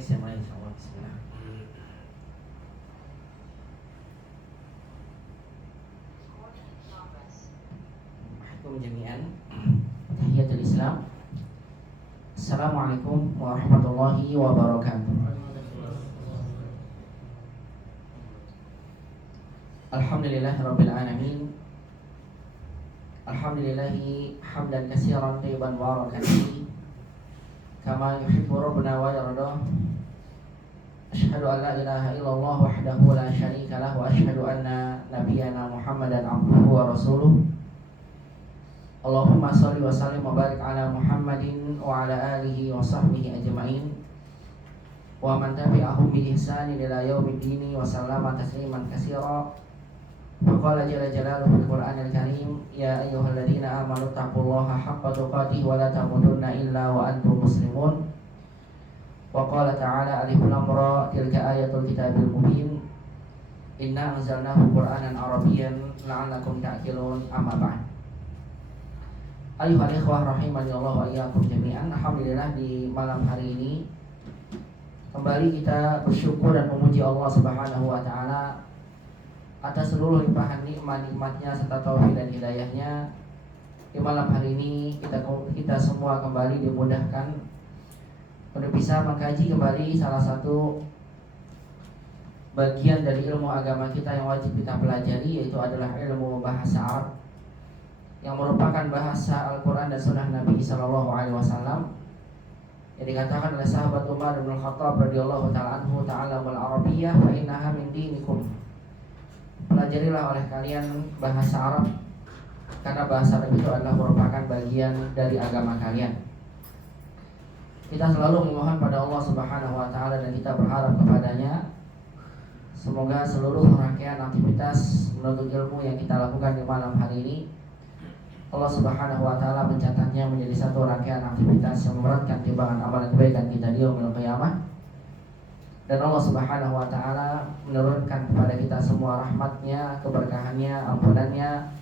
saya mulai insyaallah. Bismillah. Assalamualaikum jami'an. Tahiyatul Islam. Assalamualaikum warahmatullahi wabarakatuh. Alhamdulillahirabbil alamin. Alhamdulillahi hamdan katsiran tayyiban mubarakan fihi kama yuhibbu rabbuna wa yarda. Asyhadu an la ilaha illallah wahdahu la syarika lahu wa asyhadu anna nabiyyana Muhammadan abduhu wa rasuluh. Allahumma shalli wa sallim wa barik ala Muhammadin wa ala alihi wa sahbihi ajma'in wa man tabi'ahum bi ihsanin ila yaumiddin wa sallama tasliman katsira. Faqala jalla jalaluhu fil Qur'anil Karim, ya ayyuhalladzina amanu taqullaha haqqa tuqatih wa la tamutunna illa wa antum muslimun. Wa qala ta'ala alif lam ra tilka ayatul kitabil mubin. Inna anzalnahu Qur'anan Arabiyyan la'allakum ta'qilun. Amma ba'd. Ayyuhal ikhwah rahimani Allah wa iyyakum jami'an. Alhamdulillah di malam hari ini kembali kita bersyukur dan memuji Allah Subhanahu wa taala atas seluruh limpahan nikmat-nikmatnya serta taufik dan hidayahnya. Di malam hari ini kita semua kembali dimudahkan untuk bisa mengkaji kembali salah satu bagian dari ilmu agama kita yang wajib kita pelajari, yaitu adalah ilmu bahasa Arab yang merupakan bahasa Al-Quran dan Sunnah Nabi SAW. Yang dikatakan oleh sahabat Umar bin Khattab radhiyallahu ta'ala anhu, ta'allamul arabiyyah fa innaha min dinikum. Pelajarilah oleh kalian bahasa Arab, karena bahasa Arab itu adalah merupakan bagian dari agama kalian. Kita selalu memohon pada Allah Subhanahu wa taala dan kita berharap kepadanya semoga seluruh rangkaian aktivitas menuntut ilmu yang kita lakukan di malam hari ini Allah Subhanahu wa taala mencatatnya menjadi satu rangkaian aktivitas yang memberatkan timbangan amalan kebaikan kita di yaumil qiyamah. Dan Allah Subhanahu wa taala menurunkan kepada kita semua rahmatnya, keberkahannya, ampunannya.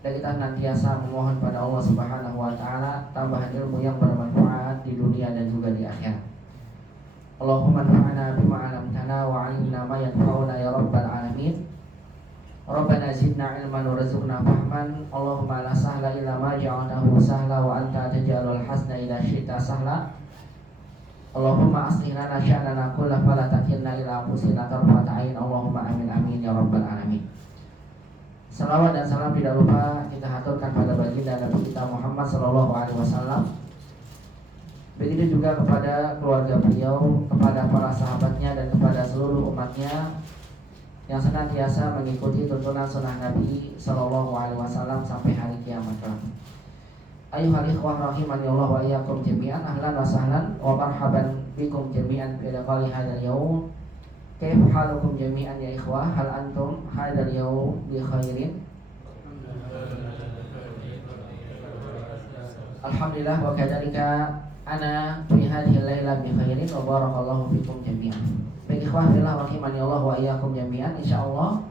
Dan kita nantiasa memohon pada Allah Subhanahu wa taala tambahan ilmu yang bermanfaat di dunia dan juga di akhirat. Allahumma anfa'na bima 'allamtana wa 'allimna ma yanfa'una ya rabbal alamin. Rabbana zidna ilman warzuqna fahman. Allahumma la sahla illa ma ja'altahu sahla wa anta taj'alul hazna idza syi'ta sahla. Allahumma aslih lana sya'nana kullahu wa la takilna ila anfusina tarfata 'ain. Allahumma amin amin ya rabbal alamin. Salawat dan salam tidak lupa kita haturkan pada baginda Nabi kita Muhammad sallallahu alaihi wasallam. Begitu juga kepada keluarga beliau, kepada para sahabatnya dan kepada seluruh umatnya yang senantiasa mengikuti tuntunan sunnah Nabi sallallahu alaihi wasallam sampai hari kiamat kelak. Ayuhal ikhwah rahimani Allah wa iyyakum jami'an. Ahlan wa sahlan wa marhaban bikum jami'an fi liqa'i hadzal yaum. Kayf halukum jami'an ya ikhwah? Hal antum hadzal yaum bi khairin? Alhamdulillah wa kadzalika ana fi hadhihi al-laila bi khairin wa barakallahu fikum jami'an. Baik ikhwah fillah rahimani Allah wa iyyakum jami'an. Insyaallah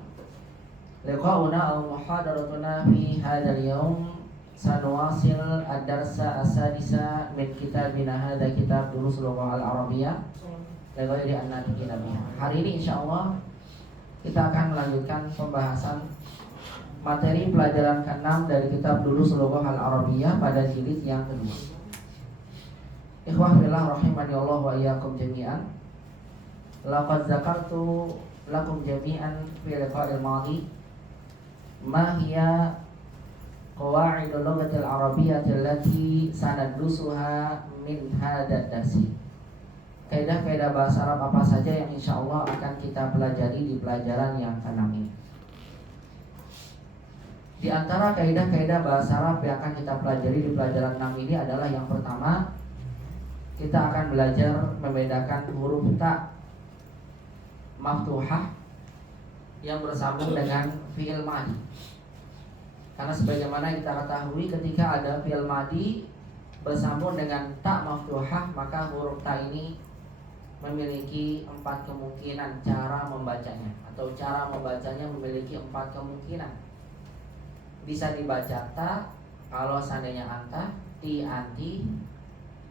liqa'una aw muhadaratuna fi hadzal yaum sanuwasil ad-darsa as-sadisa min kitabina hadza kitab durusul lughah al-arabiyyah lighairi an-natiqina biha. Hari ini insyaallah kita akan melanjutkan pembahasan materi pelajaran ke-6 dari kitab durusul lughah al-arabiyyah pada jilid yang kedua. Ikhwah fillah rahimani Allah wa iyyakum jami'an. Laqad zakartu lakum jami'an fi liqa'il madhi ma hiya qawaidul lughatil arabiyyatil lati sanadrusuha min hadzal darsi. Kaidah-kaidah bahasa Arab apa saja yang insyaallah akan kita pelajari di pelajaran yang ke-6 ini. Di antara kaidah-kaidah bahasa Arab yang akan kita pelajari di pelajaran 6 ini adalah yang pertama, kita akan belajar membedakan huruf ta maftuhah yang bersambung dengan fi'il madhi. Karena sebagaimana kita ketahui ketika ada fi'il madhi bersambung dengan ta maftuhah, maka huruf ta ini memiliki 4 kemungkinan cara membacanya, atau cara membacanya memiliki 4 kemungkinan. Bisa dibaca ta kalau seandainya anta, ti anti,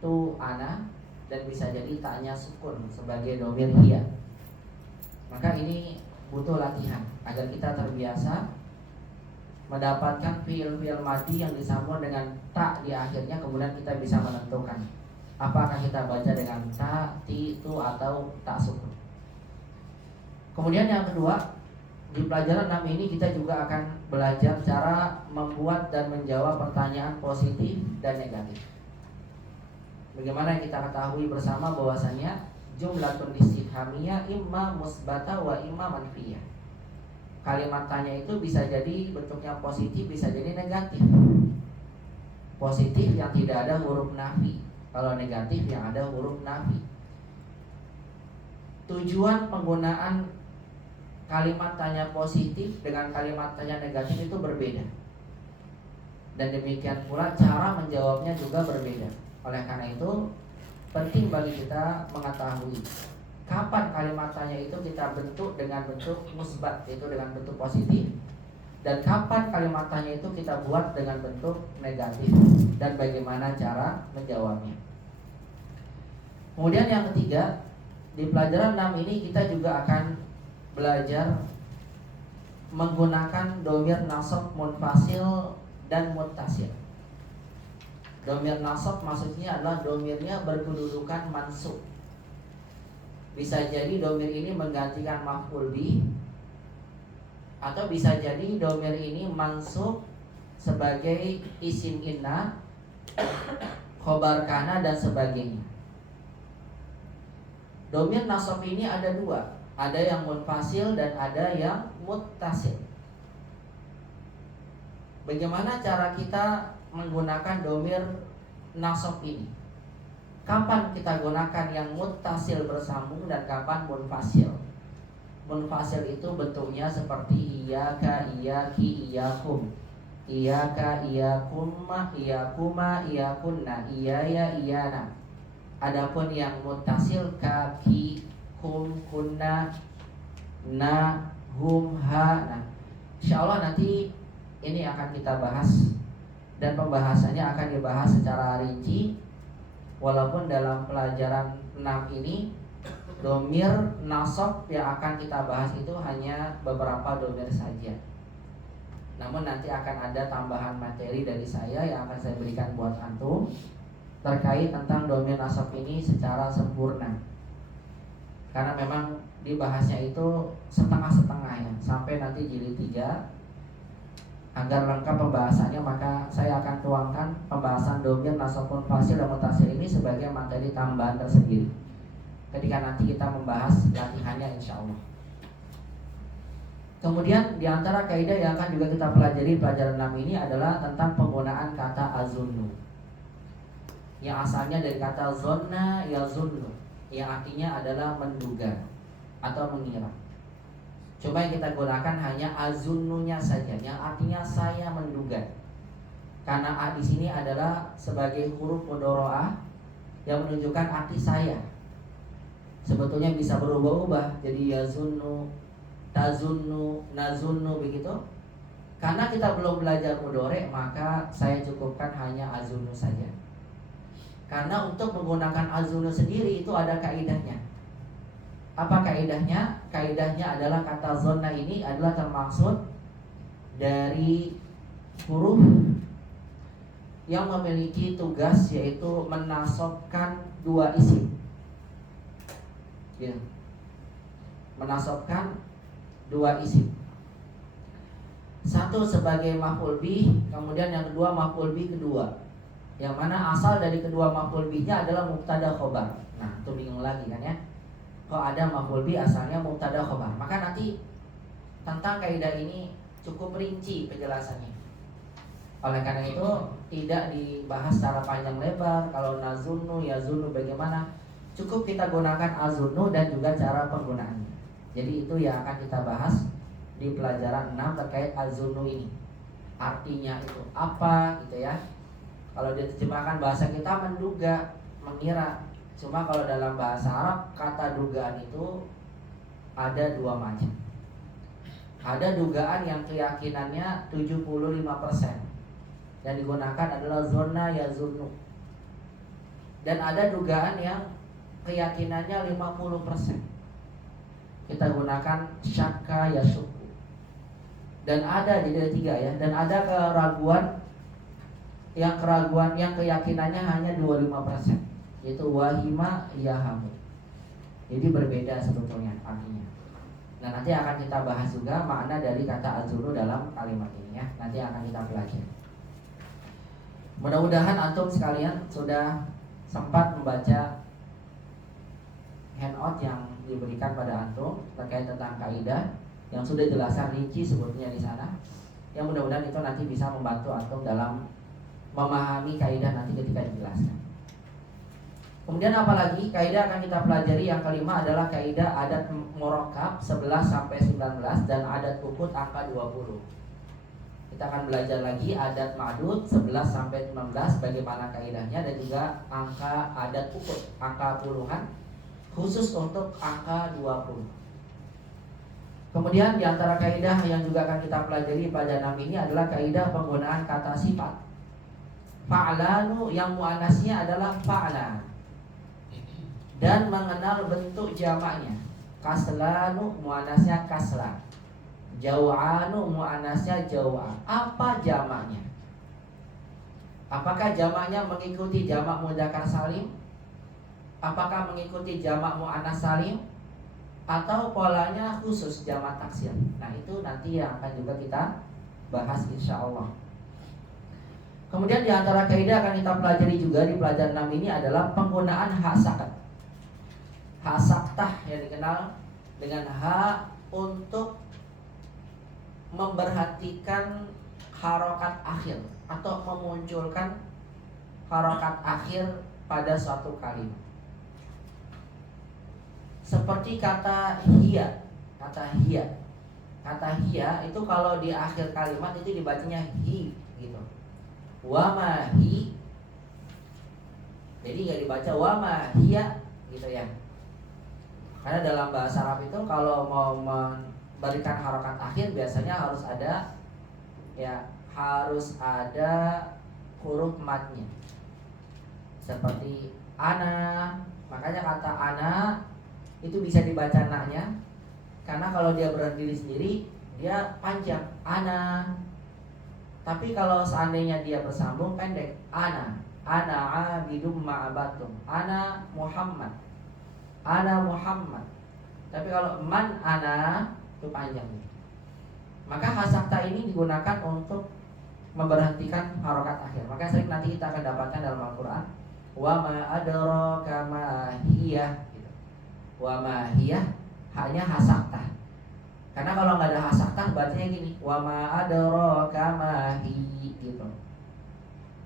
tu ana, dan bisa jadi taknya sukun sebagai domir hiya. Maka ini butuh latihan agar kita terbiasa mendapatkan fiil-fiil madi yang disambung dengan ta di akhirnya, kemudian kita bisa menentukan apakah kita baca dengan ta, ti, tu atau tak sukun. Kemudian yang kedua, di pelajaran 6 ini kita juga akan belajar cara membuat dan menjawab pertanyaan positif dan negatif. Bagaimana yang kita ketahui bersama bahwasannya jumlatun istifhamiyah imma musbata wa imma manfiyah. Kalimat tanya itu bisa jadi bentuknya positif, bisa jadi negatif. Positif yang tidak ada huruf nafi, kalau negatif yang ada huruf nafi. Tujuan penggunaan kalimat tanya positif dengan kalimat tanya negatif itu berbeda. Dan demikian pula cara menjawabnya juga berbeda. Oleh karena itu penting bagi kita mengetahui kapan kalimat tanya itu kita bentuk dengan bentuk musbat, yaitu dengan bentuk positif, dan kapan kalimat tanya itu kita buat dengan bentuk negatif, dan bagaimana cara menjawabnya. Kemudian yang ketiga, di pelajaran 6 ini kita juga akan belajar menggunakan domir nasab munfasil dan muttasil. Domir nasab maksudnya adalah domirnya berkedudukan mansub. Bisa jadi domir ini menggantikan maf'ul bih, atau bisa jadi domir ini mansub sebagai isim inna, khobar kana dan sebagainya. Domir nasab ini ada dua, ada yang munfasil dan ada yang muttasil. Bagaimana cara kita menggunakan domir nasab ini? Kapan kita gunakan yang muttasil bersambung dan kapan munfasil? Munfasil itu bentuknya seperti iyyaka, iyyaki, iyyakum, iyyaka, iyyakumma, iyyakuma, iyyakunna, iyaya, iyana. Adapun yang muttasil kaki, hum, kunna, na, hum, ha. Nah, insyaallah nanti ini akan kita bahas, dan pembahasannya akan dibahas secara rinci. Walaupun dalam pelajaran 6 ini domir nasab yang akan kita bahas itu hanya beberapa domir saja. Namun nanti akan ada tambahan materi dari saya yang akan saya berikan buat antum terkait tentang domir nasab ini secara sempurna. Karena memang dibahasnya itu setengah-setengah ya, sampai nanti jilid 3. Agar lengkap pembahasannya, maka saya akan tuangkan pembahasan domir nasab munfasil dan muttasil ini sebagai materi tambahan tersendiri ketika nanti kita membahas latihannya insyaallah. Kemudian diantara kaidah yang akan juga kita pelajari pelajaran 6 ini adalah tentang penggunaan kata azunnu, yang asalnya dari kata zonna yazunnu, yang artinya adalah menduga atau mengira. Coba yang kita gunakan hanya azunnunya saja, yang artinya saya menduga. Karena a di sini adalah sebagai huruf mudharaah yang menunjukkan arti saya. Sebetulnya bisa berubah-ubah jadi yazunnu, tazunnu, nazunnu begitu. Karena kita belum belajar mudhari, maka saya cukupkan hanya azunnu saja. Karena untuk menggunakan azunnu sendiri itu ada kaidahnya. Apa kaidahnya? Kaidahnya adalah kata zonna ini adalah termaksud dari huruf yang memiliki tugas yaitu menasabkan dua isim. Ya. Menasabkan dua isim. Satu sebagai maf'ul bih, kemudian yang kedua maf'ul bih kedua. Yang mana asal dari kedua maf'ul bihnya adalah mubtada khobar. Nah, itu bingung lagi kan ya? Kok ada maf'ul bih asalnya mubtada khobar. Maka nanti tentang kaidah ini cukup rinci penjelasannya. Oleh karena itu tidak dibahas secara panjang lebar. Kalau nazunnu, yazunnu bagaimana, cukup kita gunakan azunnu dan juga cara penggunaannya. Jadi itu yang akan kita bahas di pelajaran 6 terkait azunnu ini. Artinya itu apa gitu ya. Kalau diterjemahkan bahasa kita menduga, mengira. Cuma kalau dalam bahasa Arab kata dugaan itu ada dua macam. Ada dugaan yang keyakinannya 75% dan digunakan adalah zonna yazunnu. Dan ada dugaan yang keyakinannya 50%. Kita gunakan syakka yasukku. Dan ada jadi 3 ya, dan ada keraguan yang keyakinannya hanya 25%, yaitu wahima yahamu. Jadi berbeda sebetulnya artinya. Nah, nanti akan kita bahas juga makna dari kata azunu dalam kalimat ini ya. Nanti akan kita pelajari. Mudah-mudahan antum sekalian sudah sempat membaca handout yang diberikan pada antum terkait tentang kaidah yang sudah jelaskan rinci sebetulnya di sana. Yang mudah-mudahan itu nanti bisa membantu antum dalam memahami kaidah nanti ketika dijelaskan. Kemudian apalagi kaidah akan kita pelajari yang kelima adalah kaidah adat murakkab 11 sampai 19 dan adat ukut angka 20. Kita akan belajar lagi adat ma'dud 11 sampai 19 bagaimana kaidahnya, dan juga angka adat ukut angka puluhan khusus untuk angka 20. Kemudian di antara kaidah yang juga akan kita pelajari pada 6 ini adalah kaidah penggunaan kata sifat. Fa'lanu yang muannasnya adalah fa'la dan mengenal bentuk jamaknya. Kaslanu muannasnya kasla, jaw'anu muannasnya jaw'a. Apa jamaknya? Apakah jamaknya mengikuti jamak mudzakkar salim? Apakah mengikuti jamak muannas salim? Atau polanya khusus jamak taksir? Nah, itu nanti yang akan juga kita bahas insya Allah. Kemudian di antara kaidah akan kita pelajari juga di pelajaran 6 ini adalah penggunaan hak sakat. Hak saktah yang dikenal dengan hak untuk memperhatikan harokat akhir atau memunculkan harokat akhir pada suatu kalimat. Seperti kata hiya. Kata hiya itu kalau di akhir kalimat itu dibacanya hi gitu. Wa ma hi. Jadi enggak dibaca wa ma hiya gitu ya. Karena dalam bahasa Arab itu kalau mau memberikan harokat akhir biasanya harus ada huruf madnya. Seperti ana. Makanya kata ana itu bisa dibaca naknya, karena kalau dia berdiri sendiri dia panjang ana. Tapi kalau seandainya dia bersambung pendek, ana abidum ma'abatum, ana Muhammad. Tapi kalau man ana itu panjang. Maka hasakta ini digunakan untuk memberhentikan harokat akhir. Maka sering nanti kita akan dapatkan dalam Al-Quran, wa ma adraka ma hiya. Wa ma hiya hanya hasakta. Karena kalau nggak ada hasakta bacanya gini, wa ma adraka ma hi gitu.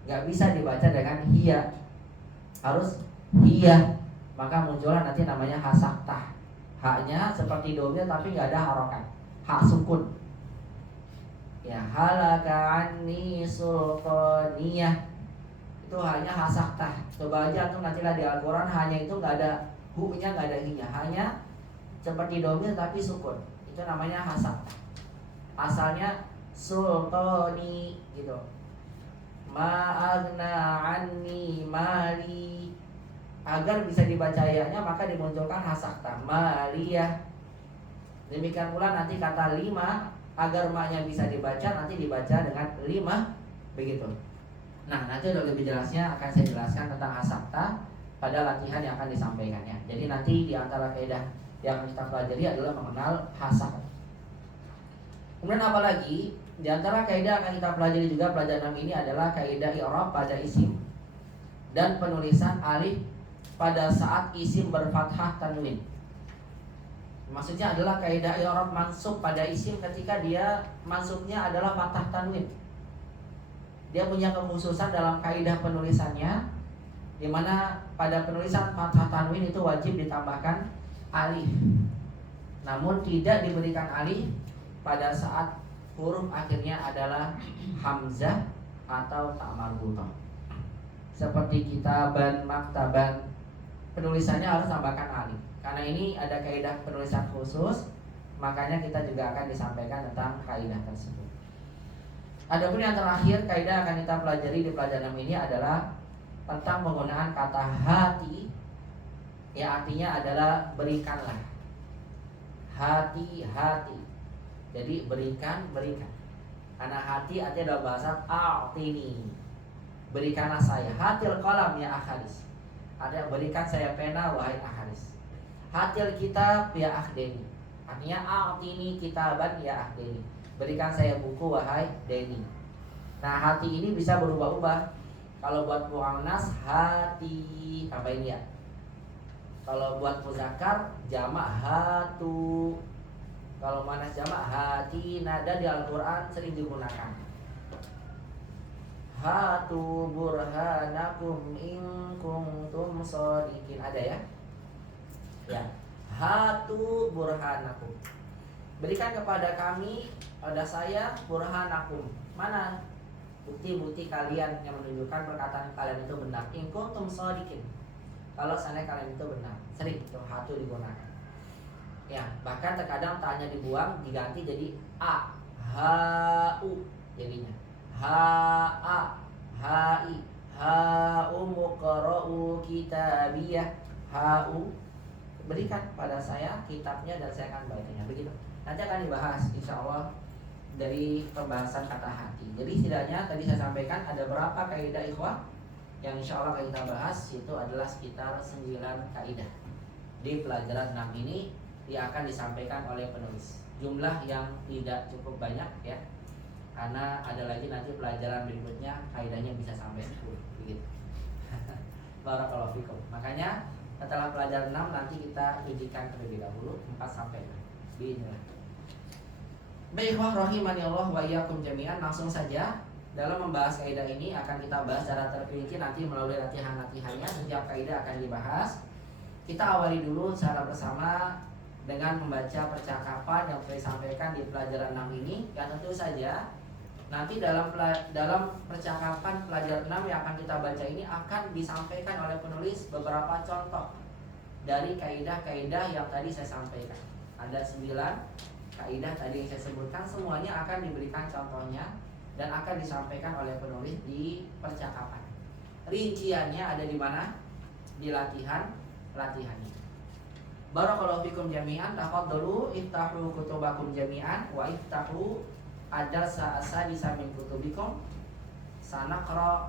Nggak bisa dibaca dengan hiya, harus hiya. Maka muncullah nanti namanya hasakta. Haknya seperti domir tapi nggak ada harokat, hak sukun. Ya, halaka anni sultaniyah itu hanya hasakta. Coba aja tuh nanti lah di Al-Quran hanya itu nggak ada hu-nya, nggak ada hi-nya, hanya seperti domir tapi sukun. Itu namanya hasakta. Asalnya sultani gitu. Ma'agna anni mali. Agar bisa dibaca ya-nya maka dimunculkan hasakta maliyah. Demikian pula nanti kata lima, agar ma-nya bisa dibaca nanti dibaca dengan lima begitu. Nah, nanti udah lebih jelasnya akan saya jelaskan tentang hasakta pada latihan yang akan disampaikannya. Jadi nanti di antara kaidah yang akan kita pelajari adalah mengenal hasakta. Kemudian apalagi di antara kaidah akan kita pelajari juga pelajaran ini adalah kaidah i'rab pada isim dan penulisan alif pada saat isim berfathah tanwin. Maksudnya adalah kaidah i'rab mansub pada isim ketika dia mansubnya adalah fathah tanwin. Dia punya kekhususan dalam kaidah penulisannya, di mana pada penulisan fathah tanwin itu wajib ditambahkan alif. Namun tidak diberikan alif pada saat huruf akhirnya adalah hamzah atau ta marbutah. Seperti kitaban, maktaban, penulisannya harus tambahkan alif. Karena ini ada kaidah penulisan khusus, makanya kita juga akan disampaikan tentang kaidah tersebut. Adapun yang terakhir kaidah akan kita pelajari di pelajaran ini adalah tentang penggunaan kata hati Ya artinya adalah berikanlah. Hati-hati. Jadi berikan. Karena hati artinya dalam bahasa a'tini. Berikanlah saya. Hatil qalam ya akhalis. Ada berikan saya pena wahai akhalis. Hatil kitab ya akhdeni. Artinya a'tini kitaban ya akhdeni. Berikan saya buku wahai Deni. Nah hati ini bisa berubah-ubah. Kalau buat muannas hati tambahin ya. Kalau buat muzakkar jamak hatu. Kalau muannas jamak hati. Nada di Al-Qur'an sering digunakan. Hatu burhanakum in kuntum shadiqin. Ada ya? Ya. Hatu burhanakum. Berikan kepada kami, pada saya burhanakum. Mana bukti-bukti kalian yang menunjukkan perkataan kalian itu benar. In kuntum shadiqin. Kalau seandainya kalian itu benar. Sering itu hatu digunakan. Ya, bahkan terkadang tanya dibuang diganti jadi a, ha u jadinya. Ha-a, ha-i, ha-u muqra'u kitabiyah, ha-u. Berikan pada saya kitabnya dan saya akan bacanya. Begitu. Nanti akan dibahas insya Allah dari pembahasan kata hati. Jadi setidaknya tadi saya sampaikan ada berapa kaidah ikhwah yang insya Allah kita bahas. Itu adalah sekitar 9 kaidah. Di pelajaran 6 ini yang akan disampaikan oleh penulis. Jumlah yang tidak cukup banyak ya. Karena ada lagi nanti pelajaran berikutnya kaidahnya bisa sampai 10 begitu. Barakallahu fikum. Makanya setelah pelajaran 6 nanti kita ujikan terlebih dahulu 4 sampai 6. Bismillah. Baik, rahimani Allah wa iyyakum jami'an. Langsung saja dalam membahas kaidah ini akan kita bahas secara terperinci nanti melalui latihan-latihannya. Setiap kaidah akan dibahas. Kita awali dulu secara bersama dengan membaca percakapan yang saya sampaikan di pelajaran 6 ini. Ya tentu saja nanti dalam percakapan pelajaran 6 yang akan kita baca ini akan disampaikan oleh penulis beberapa contoh dari kaidah-kaidah yang tadi saya sampaikan. Ada 9 kaidah tadi yang saya sebutkan, semuanya akan diberikan contohnya dan akan disampaikan oleh penulis di percakapan. Rinciannya ada di mana? Di latihannya. Barakallahu fikum jami'an. Tafadhalu iftahu kutubakum jami'an wa iftahu ad-darsa as-sadisa min kutubikum. Sanaqra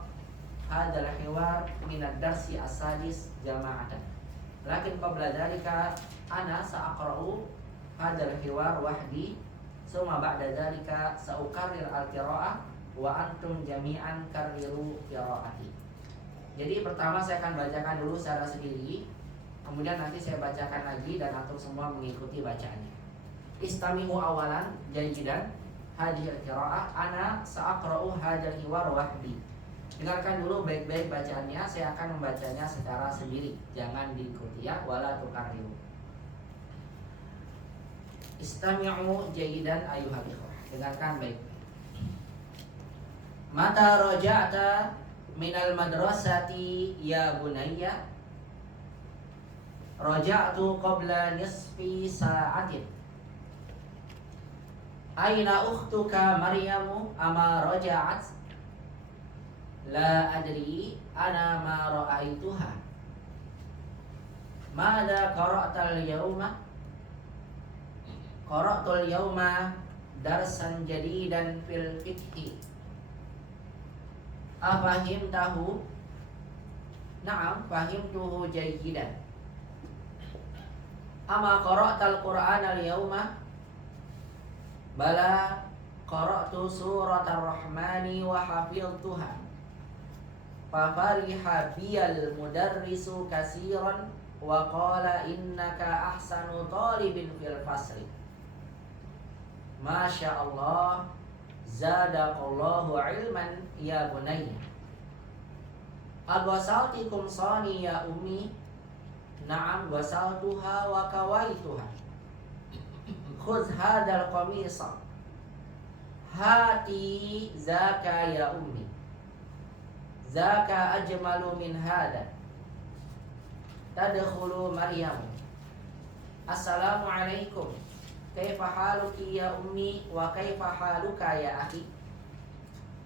hadzal hiwar min ad-darsi as-sadis jama'atan. Lakin qabla dzalika ana sa'aqra'u hadzal hiwar wahdi, summa ba'da dzalika sa'ukarrir al-qira'ah wa antum jami'an karriru qira'ati. Jadi pertama saya akan bacakan dulu secara sendiri, kemudian nanti saya bacakan lagi dan antum semua mengikuti bacaannya. Istami'u awalan jayidan hadhil qira'ah ana sa'aqra'u hadzal hiwar wahdi. Dengarkan dulu baik-baik bacaannya, saya akan membacanya secara sendiri, jangan diikuti ya, wala tukarriru. Istami'u jayidan ayuhal ikhwah. Dengarkan baik. Mata raja'ta minal madrasati ya bunayya? Raja'tu qabla nisfi sa'atin. Aina ukhtuka Maryamu ama raja'at? La adri ana ma ra'aituha. Mada qara'tal yawma? Qara'tul yawma darsan jadidan fil fiqhi. Afahimtahu? Na'am, fahimtuhu jayyidan. Ama qara'tal Qur'ana al-yawma? Bala qara'tu suratar rahmani wa hafidhtuha. Fafariha biyal mudarrisu kasiran wa qala innaka ahsanu talibin fil fasri. Masya Allah, zadaqallahu ilman ya bunayya. Agwasaltikum sani ya ummi? Na'am gwasaltuha wa kawaituha. Khudh hadal qamisa. Hati zaka ya ummi. Zaka ajmalu min hada. Tadkhulu Maryam. Assalamu alaikum. Kaifa haluki ya ummi wa kaifa haluka ya akhi?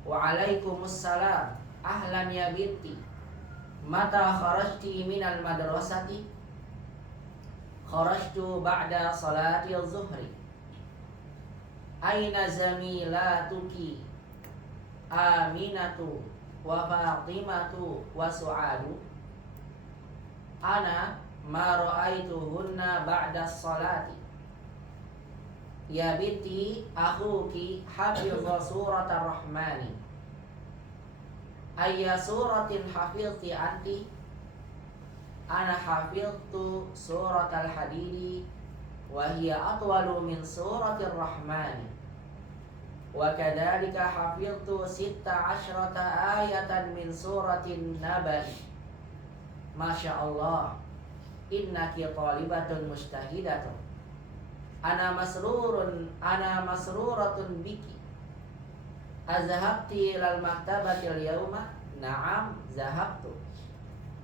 Wa alaikumussalam. Ahlan ya binti. Mata kharajti minal madrasati? Kharajtu ba'da salati az-zuhri. Aina zamilatuki Aminatu wa Fatimatu wa Su'adu. Ana ma ra'aituhunna ba'da salati. Ya binti akhuki hafidha surat ar-Rahmani. Ayya suratin hafidhti anti? Ana hafidhtu surat al-Hadidi wa hiya atwalu min surat ar-Rahmani. Wa kadzalika hafidhtu 16 ayatan min suratin Nabai. Masya Allah, innaki talibatun mustahidatun. Ana masruratun biki. Azhabti ilal maktabati al-yawma? Na'am, zahabtu.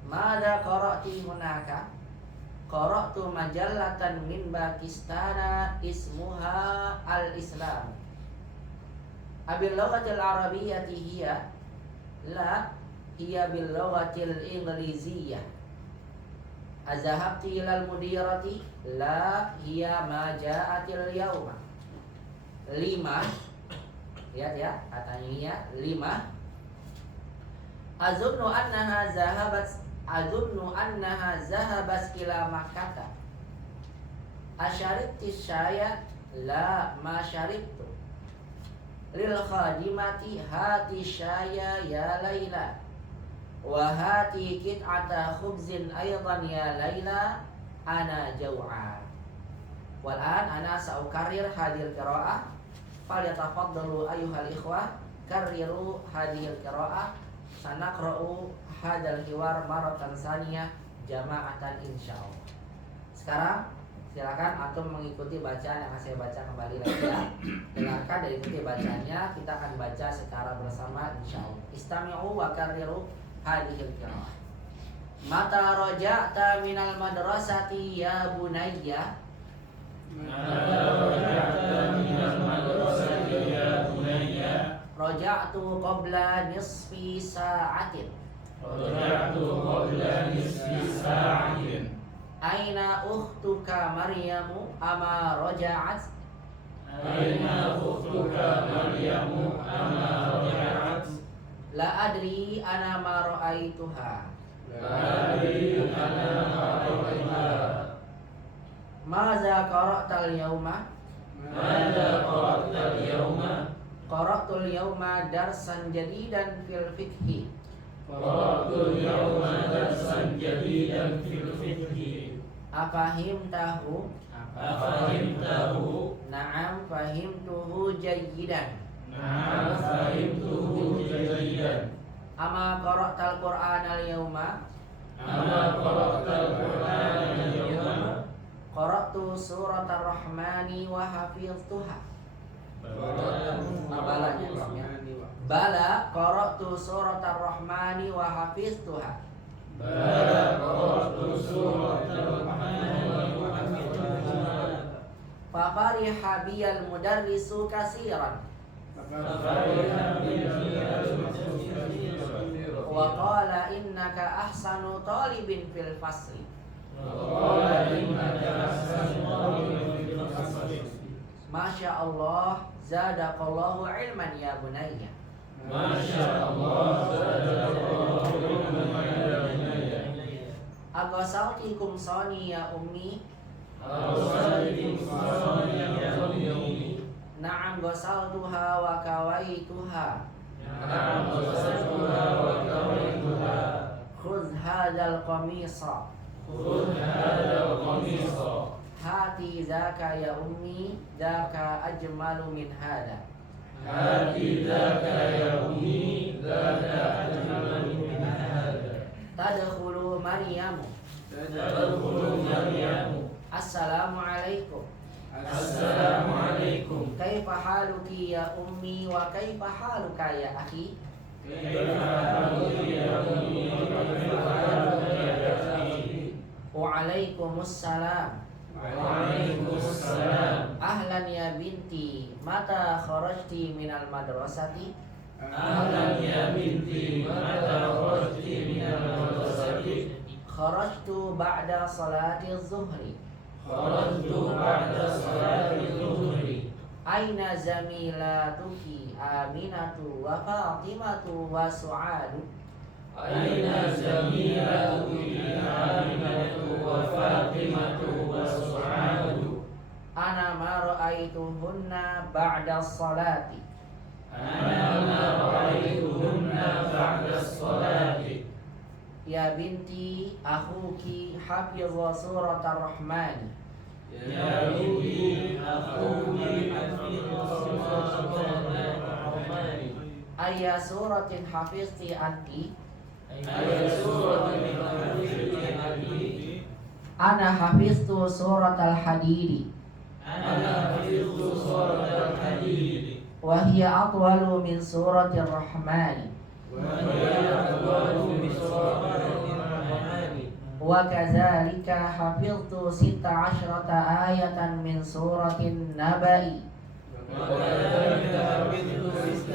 Mada qara'ti hunaka? Qara'tu majallatan min Pakistan ismuha al-Islam. Abil lughatil arabiyyati hiya? La, hiya bil lughatil ingliziyah. Azahabti ilal mudirati? La, hiya ma ja'atil yawma. 5. Lihat ya, katanya 5. Azunnu annaha zahabat ila Makkah. Asharibti syaya? La, ma syaribtu. Lil khadimati hati syaya ya Laila. Wa hati kit'ata khubzin aydan ya Laila. Ana jaw'a. Wal'an ana sa'ukarrir hadil qira'ah. Falyatafaddalu ayyuhal ikhwah. Karriru hadil qira'ah. Sanaqra'u hadal hiwar maratan saniyah jama'atan insyaallah. Sekarang silakan antum mengikuti bacaan yang akan saya baca kembali lagi ya. Dengarkan dan ikuti bacaannya. Kita akan baca secara bersama insyaallah. Istami'u wa karriru hadhil qira'ah. Mata raja'ta minal madrasati ya bunayya? Mata raja'ta minal madrasati ya bunayya? Raja'tu qabla nisfi sa'atin. Raja'tu qabla nisfi sa'atin. Aina ukhtuka Maryamu ama raja'at? Aina ukhtuka Maryamu ama raja'at? La adri ana ma ra'aituha. La adri ana ma ra'aituha. Maza qara'tal yawma? Maza qara'tal yawma? Qara'tul yawma darsan jadidan fil fiqhi. Qara'tul yawma darsan jadidan fil fiqhi. Afahimtahu? Afahimtahu? Na'am fahimtuhu jayyidan. Na'am fahimtuhu jayyidan. Ama qara'tal Qur'ana al-yawma? Ama qara'tal Qur'ana al-yawma? Qara'tu surat ar-Rahmani wa hafiztuha. Balanya ya. Bala qara'tu surat ar-Rahmani wa hafiztuha. Bala qara'tu surat ar-Rahmani wa hafiztuha. Fafariha biyal mudarrisu kasiran. Wa qala innaka ahsanu talibin fil fasli. Masya Allah, zadaqallahu ilman ya bunayya. Masya Allah, zadaqallahu ilman ya bunayya. Aqasaltikum sani ya ummi? Aqasaltikum sani ya ummi? Na'am ghasaltuha wa kawaituha. Na'am ghasaltuha wa kawaituha. Khudh hadzal qamisa. Khudh hadzal qamisa. Hati zaka ya ummi, zaka ajmalu min hada. Hati zaka ya ummi, zaka ajmalu min hada. Tadkhulu Maryamu. Tadkhulu Maryamu. Assalamualaikum. Assalamualaikum. Kaifa haluki ya ummi wa kaifa haluka ya akhi? Kaifa haluki ya ummi wa kaifa haluka ya akhi? Waalaikumsalam. Waalaikumsalam. Ahlan ya binti, mata kharajti minal madrasati? Ahlan ya binti, mata kharajti minal madrasati? Kharajtu ba'da salati zuhri. kharajtu ba'da salati dhuhri. Aina zamilatuki Aminatu wa Fatimatu wa Su'adu. Aina zamilatuki Aminatu wa Fatimatu wa Su'adu. Ana ma ra'aituhunna ba'da salati. Ana ma ra'aituhunna ba'da salati. Ya binti akhuki hafidha suratar rahmani. Ya binti akhuki hafidha suratar rahmani. Ayya suratin hafizti anti. Ayya suratin hafizti anti. Ana hafiztu suratal hadidi. Ana hafiztu suratal hadidi. Wa hiya atwalu min suratir rahmani. Wa hiya atwalu min suratir rahmani. Wa kadzalika hafiztu 16 ayatan min suratin nabai. Wa kadzalika hafiztu 16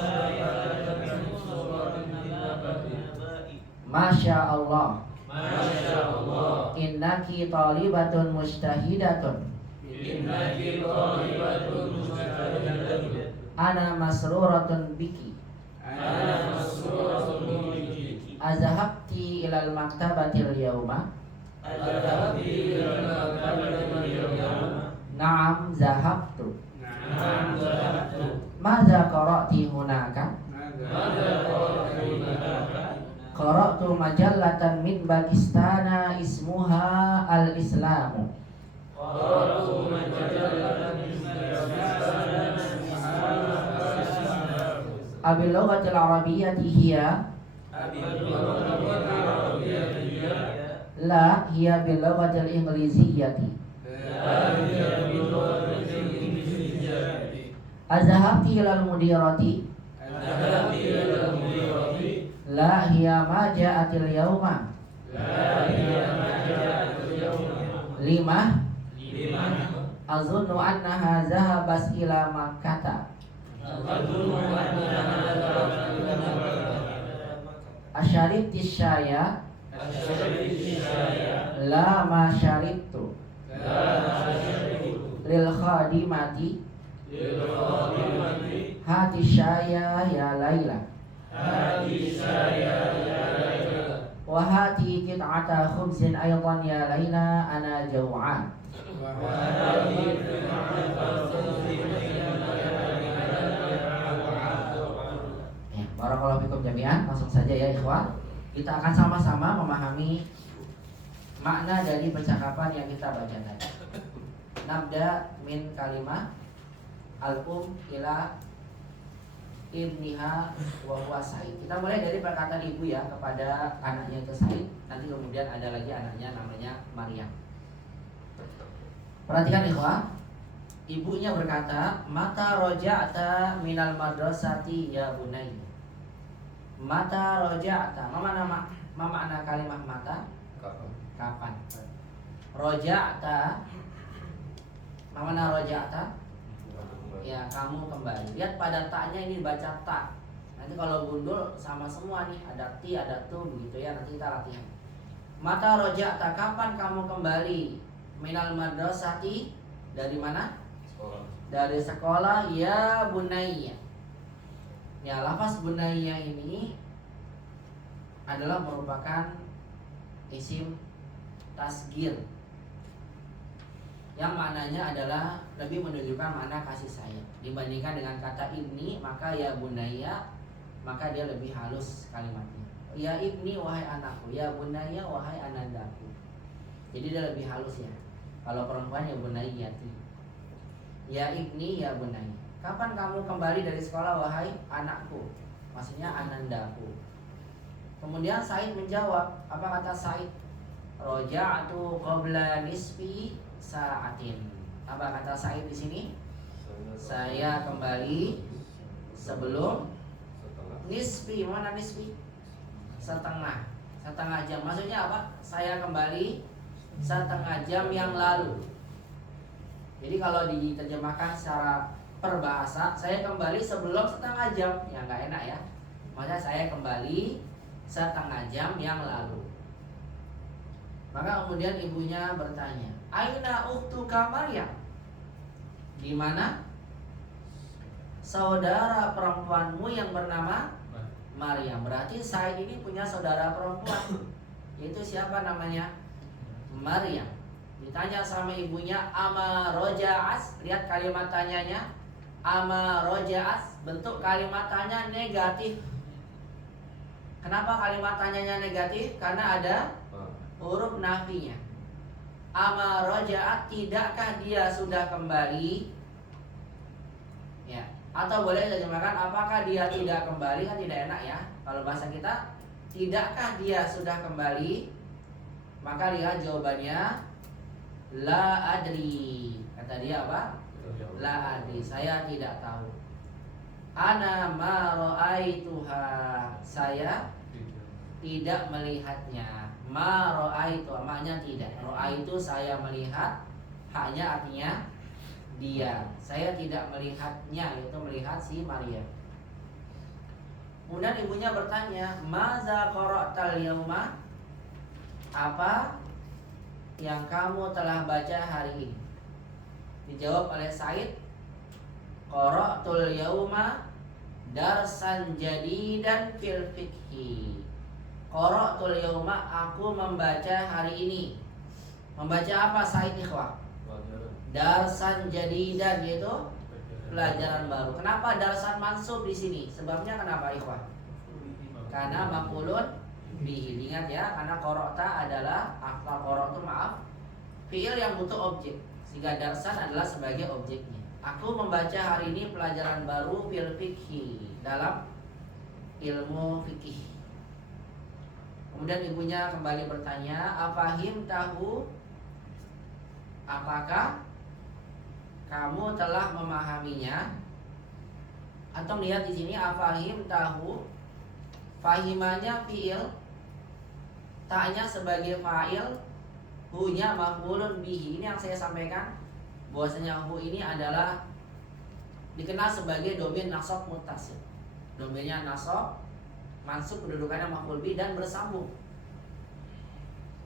ayatan min suratin nabai. Masya Allah. Masya Allah. Innaki talibatun mujtahidatun. Innaki thalibatun mujtahidatun. Ana masruratun biki. Ana masruratun biki. Azhabti ilal maktabatil yawma. Adhabti ilal maktabati al-yawma. Na'am zahabtu. Na'am zahabtu. Madza qara'ti hunaka? Madza qara'ti hunaka? Qara'tu majallatan min Pakistan ismuha al-Islamu. Qara'tu majallatan min Pakistan ismuha al-Islamu. Abil lughatil arabiyyati hiya? La hiya bil lughatil ingliziyyati. Azhabti ilal mudirati? La hiya ma ja'atil yawma. Lima azunnu annaha zahabas ila Makkah. Asyaribti syaya? La ma syaribtu. Lil khadimati? Hati syaya ya Laila. Wa hati qit'ata khubzin aydan ya Laila ana jaw'an. Barakallahu fikum jami'an. Langsung saja ya ikhwan. Kita akan sama-sama memahami makna dari percakapan yang kita baca tadi. Nabda min kalimah al-um ila ibniha wa huwa Said. Kita mulai dari perkataan ibu ya kepada anaknya itu Said. Nanti kemudian ada lagi anaknya namanya Maryam. Perhatikan ikhwah. Ibunya berkata, "Mata roja'ta minal madrasati ya bunayya." Mata roja'ta. Ma makna kalimat mata? Kapan? Roja'ta. Ma makna roja'ta? Ya, kamu kembali. Lihat pada taknya ini baca tak. Nanti kalau gundul sama semua nih, ada ti, ada tu begitu ya. Nanti kita latihan. Mata roja'ta, kapan kamu kembali? Minal madrasati, dari mana? Dari sekolah ya bunayya. Ya, lafaz bunayya ini adalah merupakan isim tasgir yang maknanya adalah lebih menunjukkan makna kasih sayang dibandingkan dengan kata ibni. Maka ya bunayya, maka dia lebih halus kalimatnya. Ya ibni, wahai anakku. Ya bunayya, wahai anandaku. Jadi dia lebih halus ya. Kalau perempuan ya bunayyati. Ya ibni, ya bunayya. Kapan kamu kembali dari sekolah wahai anakku? Maksudnya anandaku. Kemudian Said menjawab. Apa kata Said? Roja'tu qabla nisfi sa'atin. Apa kata Said di sini? Saya kembali sebelum nisfi. Mana nisfi? Setengah jam. Maksudnya apa? Saya kembali setengah jam yang lalu. Jadi kalau diterjemahkan secara perbahasa, saya kembali sebelum setengah jam. Ya nggak enak ya. Maksudnya saya kembali setengah jam yang lalu. Maka kemudian ibunya bertanya, "Aina ukhtuka Maryam?" Di mana saudara perempuanmu yang bernama Maryam? Berarti Said ini punya saudara perempuan, yaitu siapa namanya? Maryam. Ditanya sama ibunya, "Ama roja'as?" Lihat kalimat tanyanya, "Ama roja'as." Bentuk kalimat tanya negatif. Kenapa kalimat tanyanya negatif? Karena ada huruf nafinya. Ama roja'at, tidakkah dia sudah kembali? Ya. Atau boleh diterjemahkan, apakah dia tidak kembali? Kan tidak enak ya. Kalau bahasa kita, tidakkah dia sudah kembali? Maka lihat jawabannya, la adri. Kata dia apa? La adri, saya tidak tahu. Ana ma ra'aituha, saya tidak melihatnya. Ma ra'aitu, maknanya tidak. Ra'aitu saya melihat, hanya artinya dia. Saya tidak melihatnya, yaitu melihat si Maryam. Kemudian ibunya bertanya, "Maza qara'tal yauma?" Apa yang kamu telah baca hari ini? Dijawab oleh Said, "Qara'tul yauma darsan jadidan fil fiqhi." Qara'tul yauma, aku membaca hari ini. Membaca apa Said ikhwah? Darsan jadidan, yaitu pelajaran baru. Kenapa darsan mansub di sini? Sebabnya kenapa ikhwah? Karena maf'ulun bihi. Ingat ya, karena qara'ta adalah afal qara'tu, maaf, fi'il yang butuh objek, sehingga darsan adalah sebagai objeknya. Aku membaca hari ini pelajaran baru fil fikhi, dalam ilmu fikih. Kemudian ibunya kembali bertanya, "Afahim tahu?" Apakah kamu telah memahaminya? Atau lihat di sini, afahim tahu, fahimanya fiil, taknya sebagai fa'il, hu-nya maf'ulun bihi. Ini yang saya sampaikan, bahwasanya hu ini adalah dikenal sebagai domain nasab muttasil. Domainnya nasab, mansub, kedudukannya maf'ul bihi dan bersambung.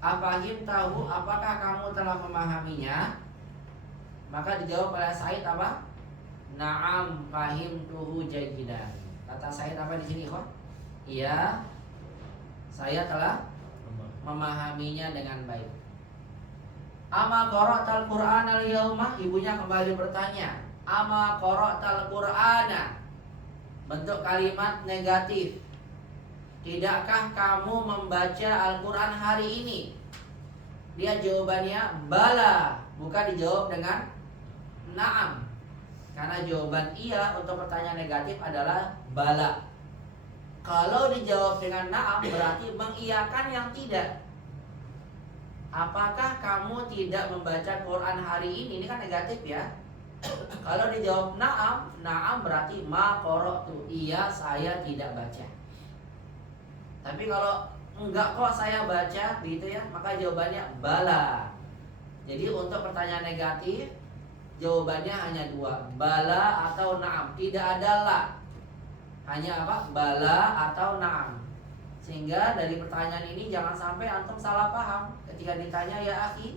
Afahim tahu, apakah kamu telah memahaminya? Maka dijawab oleh Said apa? Na'am fahimtuhu jayyidan. Kata Said apa di sini, ikhwan? Iya, saya telah memahaminya dengan baik. Ama qara'tal Qur'ana al-yauma? Ibunya kembali bertanya, ama qara'tal Qur'ana? Bentuk kalimat negatif. Tidakkah kamu membaca Al-Quran hari ini? Dia jawabannya bala, bukan dijawab dengan na'am. Karena jawaban iya untuk pertanyaan negatif adalah bala. Kalau dijawab dengan na'am berarti mengiyakan yang tidak. Apakah kamu tidak membaca Quran hari ini? Ini kan negatif ya. Kalau dijawab na'am, na'am berarti ma qara'tu, iya saya tidak baca. Tapi kalau enggak kok saya baca, begitu ya, maka jawabannya bala. Jadi untuk pertanyaan negatif, jawabannya hanya dua, bala atau na'am. Tidak ada la, hanya apa? Bala atau na'am. Sehingga dari pertanyaan ini jangan sampai antum salah paham. Ketika ditanya, ya akhi,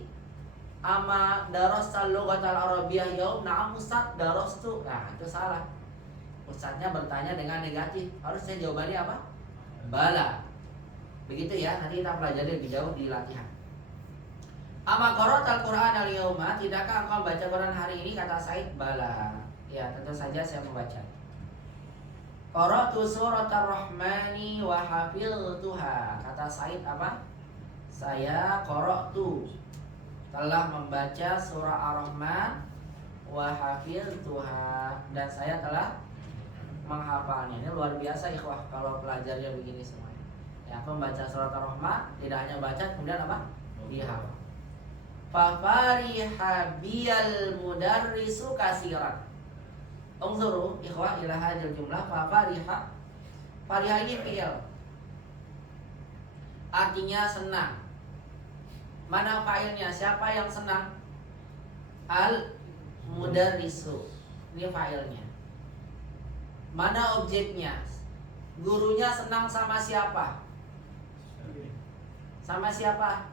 ama darastal lughatal arabiyyah yaum? Na'am ustaz, darastu. Nah itu salah. Ustaznya bertanya dengan negatif. Harusnya jawabannya apa? Bala. Begitu ya, nanti kita pelajari lebih jauh di latihan. Ama qara'tal Qur'an al-yauma? Tidakkah engkau membaca Quran hari ini? Kata Said, bala. Ya, tentu saja saya membaca. Qara'tu suratar rahmani wa hafiltuha. Kata Said apa? Saya qara'tu, telah membaca surah Ar-Rahman, wa hafiltuha, dan saya telah menghafalnya. Ini luar biasa ikhwah kalau pelajarnya begini semuanya. Ya, aku membaca surat Ar-Rahman, tidak hanya baca, kemudian apa? Dihafal. Fa fariha biyal mudarrisu katsiran. Unzuru ikhwah ila hadhil jumlah. Fa fariha. Fariha ini fi'il, artinya senang. Mana fa'ilnya? Siapa yang senang? Al mudarrisu. Ini fa'ilnya. Mana objeknya? Gurunya senang sama siapa? Sama siapa?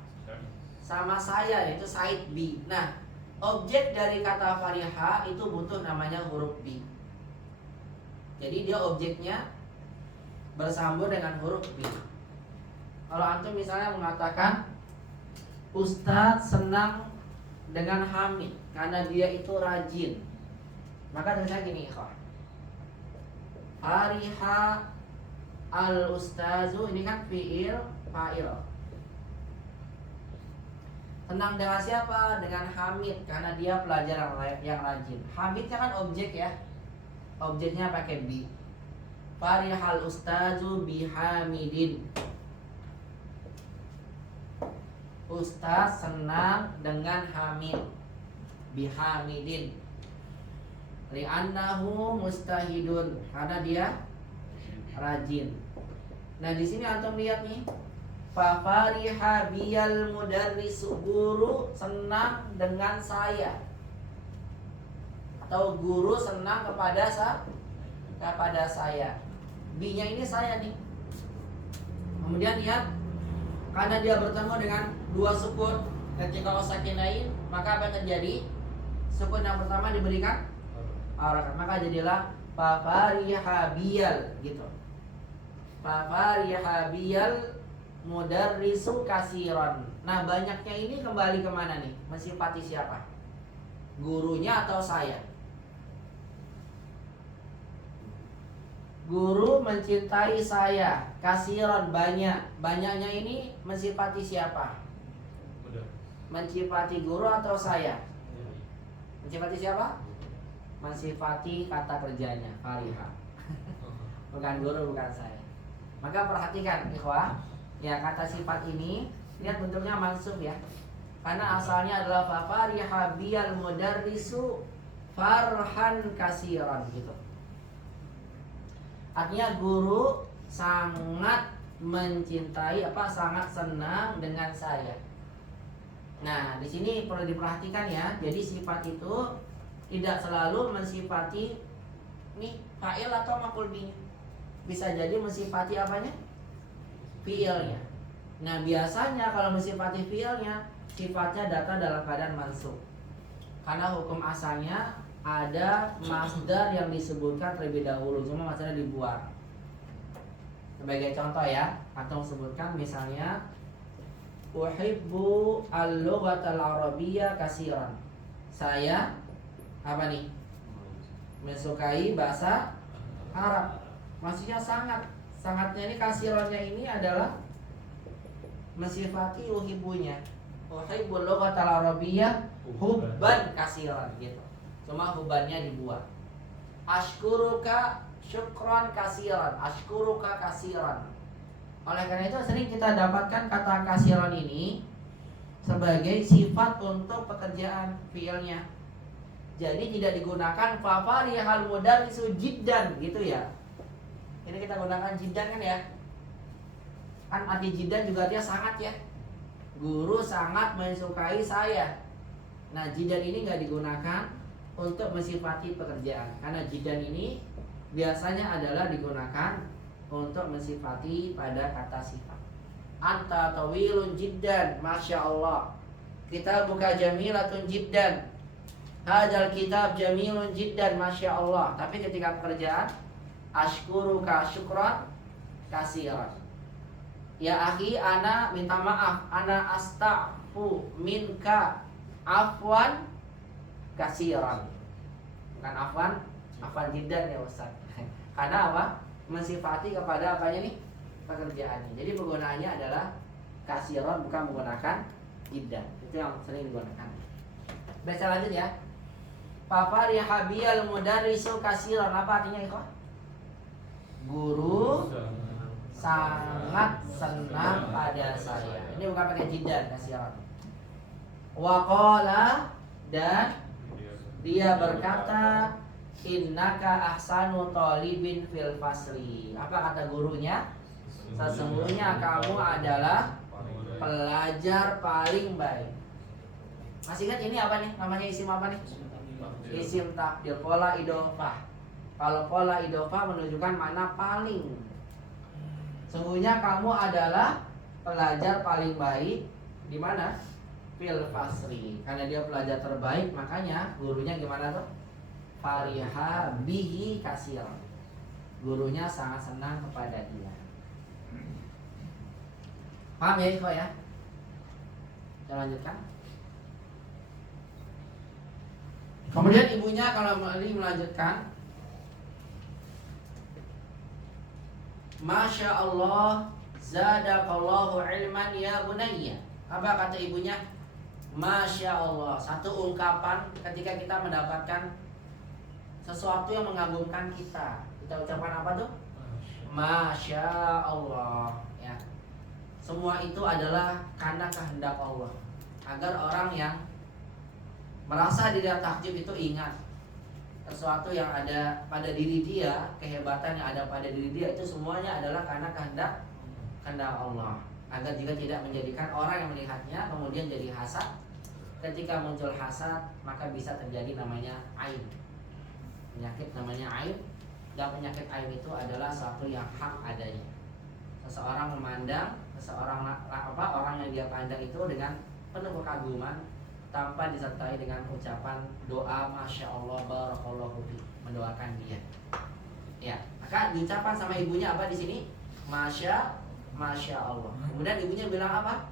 sama saya, yaitu Said B. Nah, objek dari kata fariha itu butuh namanya huruf B. Jadi dia objeknya bersambung dengan huruf B. Kalau antum misalnya mengatakan Ustadz senang dengan Hamid karena dia itu rajin, maka tulisannya gini, ikhwan. Fariha al-ustazu, ini kan fi'il fa'il. Senang dengan siapa? Dengan Hamid karena dia pelajar yang rajin. Hamidnya kan objek ya. Objeknya pakai bi. Farihal ustazu bihamidin. Ustaz senang dengan Hamid. Bihamidin. Li'annahu mustahidun, karena dia rajin. Nah, di sini antum lihat nih. Fa fariha biyal mudarrisu, guru senang dengan saya. Atau guru senang kepada saya. Bi-nya ini saya nih. Kemudian lihat, karena dia bertemu dengan dua sukun ketika sakinain, maka apa yang terjadi? Sukun yang pertama diberikan harakat, maka jadilah fa fariha biyal gitu. Fa fariha biyal mudarrisu kasiron. Nah, banyaknya ini kembali kemana nih? Mensifati siapa? Gurunya atau saya? Guru mencintai saya. Kasiron, banyak. Banyaknya ini mensifati siapa? Mensifati guru atau saya? Mensifati siapa? Mensifati kata kerjanya, fariha. Bukan guru, bukan saya. Maka perhatikan, ikhwah. Ya, kata sifat ini lihat bentuknya mansub ya. Karena asalnya adalah fa fariha biyal mudarrisu farhan kasiran gitu. Artinya guru sangat mencintai, sangat senang dengan saya. Nah, di sini perlu diperhatikan ya. Jadi sifat itu tidak selalu mensifati nih fa'il atau maf'ul bihi. Bisa jadi mensifati apanya? Fi'ilnya. Nah, biasanya kalau mensifati fi'ilnya, sifatnya datang dalam keadaan mansub. Karena hukum asalnya ada masdar yang disebutkan terlebih dahulu, cuma masdarnya dibuang. Sebagai contoh ya, atau sebutkan misalnya uhibbu al-lughatal arabiyyah katsiran. Saya apa nih? Mensukai bahasa Arab. Maksudnya sangat. Sangatnya ini kasirannya ini adalah mensifati uhibbunya. Uhibbul lughatal arabiyyah hubban kasiran gitu. Cuma hubbannya dibuang. Ashkuruka syukran kasiran. Ashkuruka kasiran. Oleh karena itu sering kita dapatkan kata kasiran ini sebagai sifat untuk pekerjaan fiilnya. Jadi tidak digunakan fa farihal mudarrisu jiddan gitu ya. Ini kita gunakan jiddan kan ya. Kan arti jiddan juga artinya sangat ya. Guru sangat mensukai saya. Nah, jiddan ini nggak digunakan untuk mensifati pekerjaan. Karena jiddan ini biasanya adalah digunakan untuk mensifati pada kata sifat. Anta tawilun jiddan, masya Allah. Kitabuka jamilatun jiddan. Hadzal kitab jamilun jiddan, masya Allah. Tapi ketika pekerjaan, ashkuruka syukran kasiran. Ya akhi, ana minta maaf. Ana astaghfu minka afwan kasiran. Bukan afwan jiddan ya Ustaz. Karena apa? Mensifati kepada apanya nih? Pekerjaannya. Jadi penggunaannya adalah kasiran, bukan menggunakan jiddan. Itu yang sering digunakan. Baca lanjut ya. Fa fariha biyal mudarrisu kasiran. Apa artinya itu? Guru sangat senang pada saya. Ini bukan pakai jiddan, kasiran. Wa qala, dan dia berkata, innaka ahsanu talibin fil fasli. Apa kata gurunya? Sesungguhnya kamu adalah pelajar paling baik. Masih ingat ini apa nih? Namanya isim apa nih? Isim tafdil, pola idhofah. Kalau pola idhofah menunjukkan makna paling. Sungguhnya kamu adalah pelajar paling baik di mana? fil fasri. Karena dia pelajar terbaik, makanya gurunya gimana tuh? Fariha bihi kasir. Gurunya sangat senang kepada dia. Paham ya ikhwah ya? Kita lanjutkan. Kemudian ibunya kalau melanjutkan, Masya Allah, zadakallahu ilman ya bunayya. Apa kata ibunya? Masya Allah. Satu ungkapan ketika kita mendapatkan sesuatu yang mengagumkan kita. Kita ucapkan apa tuh? Masya Allah. Ya. Semua itu adalah karena kehendak Allah. Agar orang yang merasa dirinya takjub itu ingat sesuatu yang ada pada diri dia, kehebatan yang ada pada diri dia itu semuanya adalah karena kehendak Allah. Agar juga tidak menjadikan orang yang melihatnya kemudian jadi hasad. Ketika muncul hasad, maka bisa terjadi namanya aib. Penyakit namanya aib. Dan penyakit aib itu adalah sesuatu yang hak adanya. Seseorang memandang orang yang dia pandang itu dengan penuh kekaguman tanpa disertai dengan ucapan doa Masya Allah barakallahu fi, mendoakan dia. Ya, maka diucapkan sama ibunya apa di sini? Masya Allah. Kemudian ibunya bilang apa?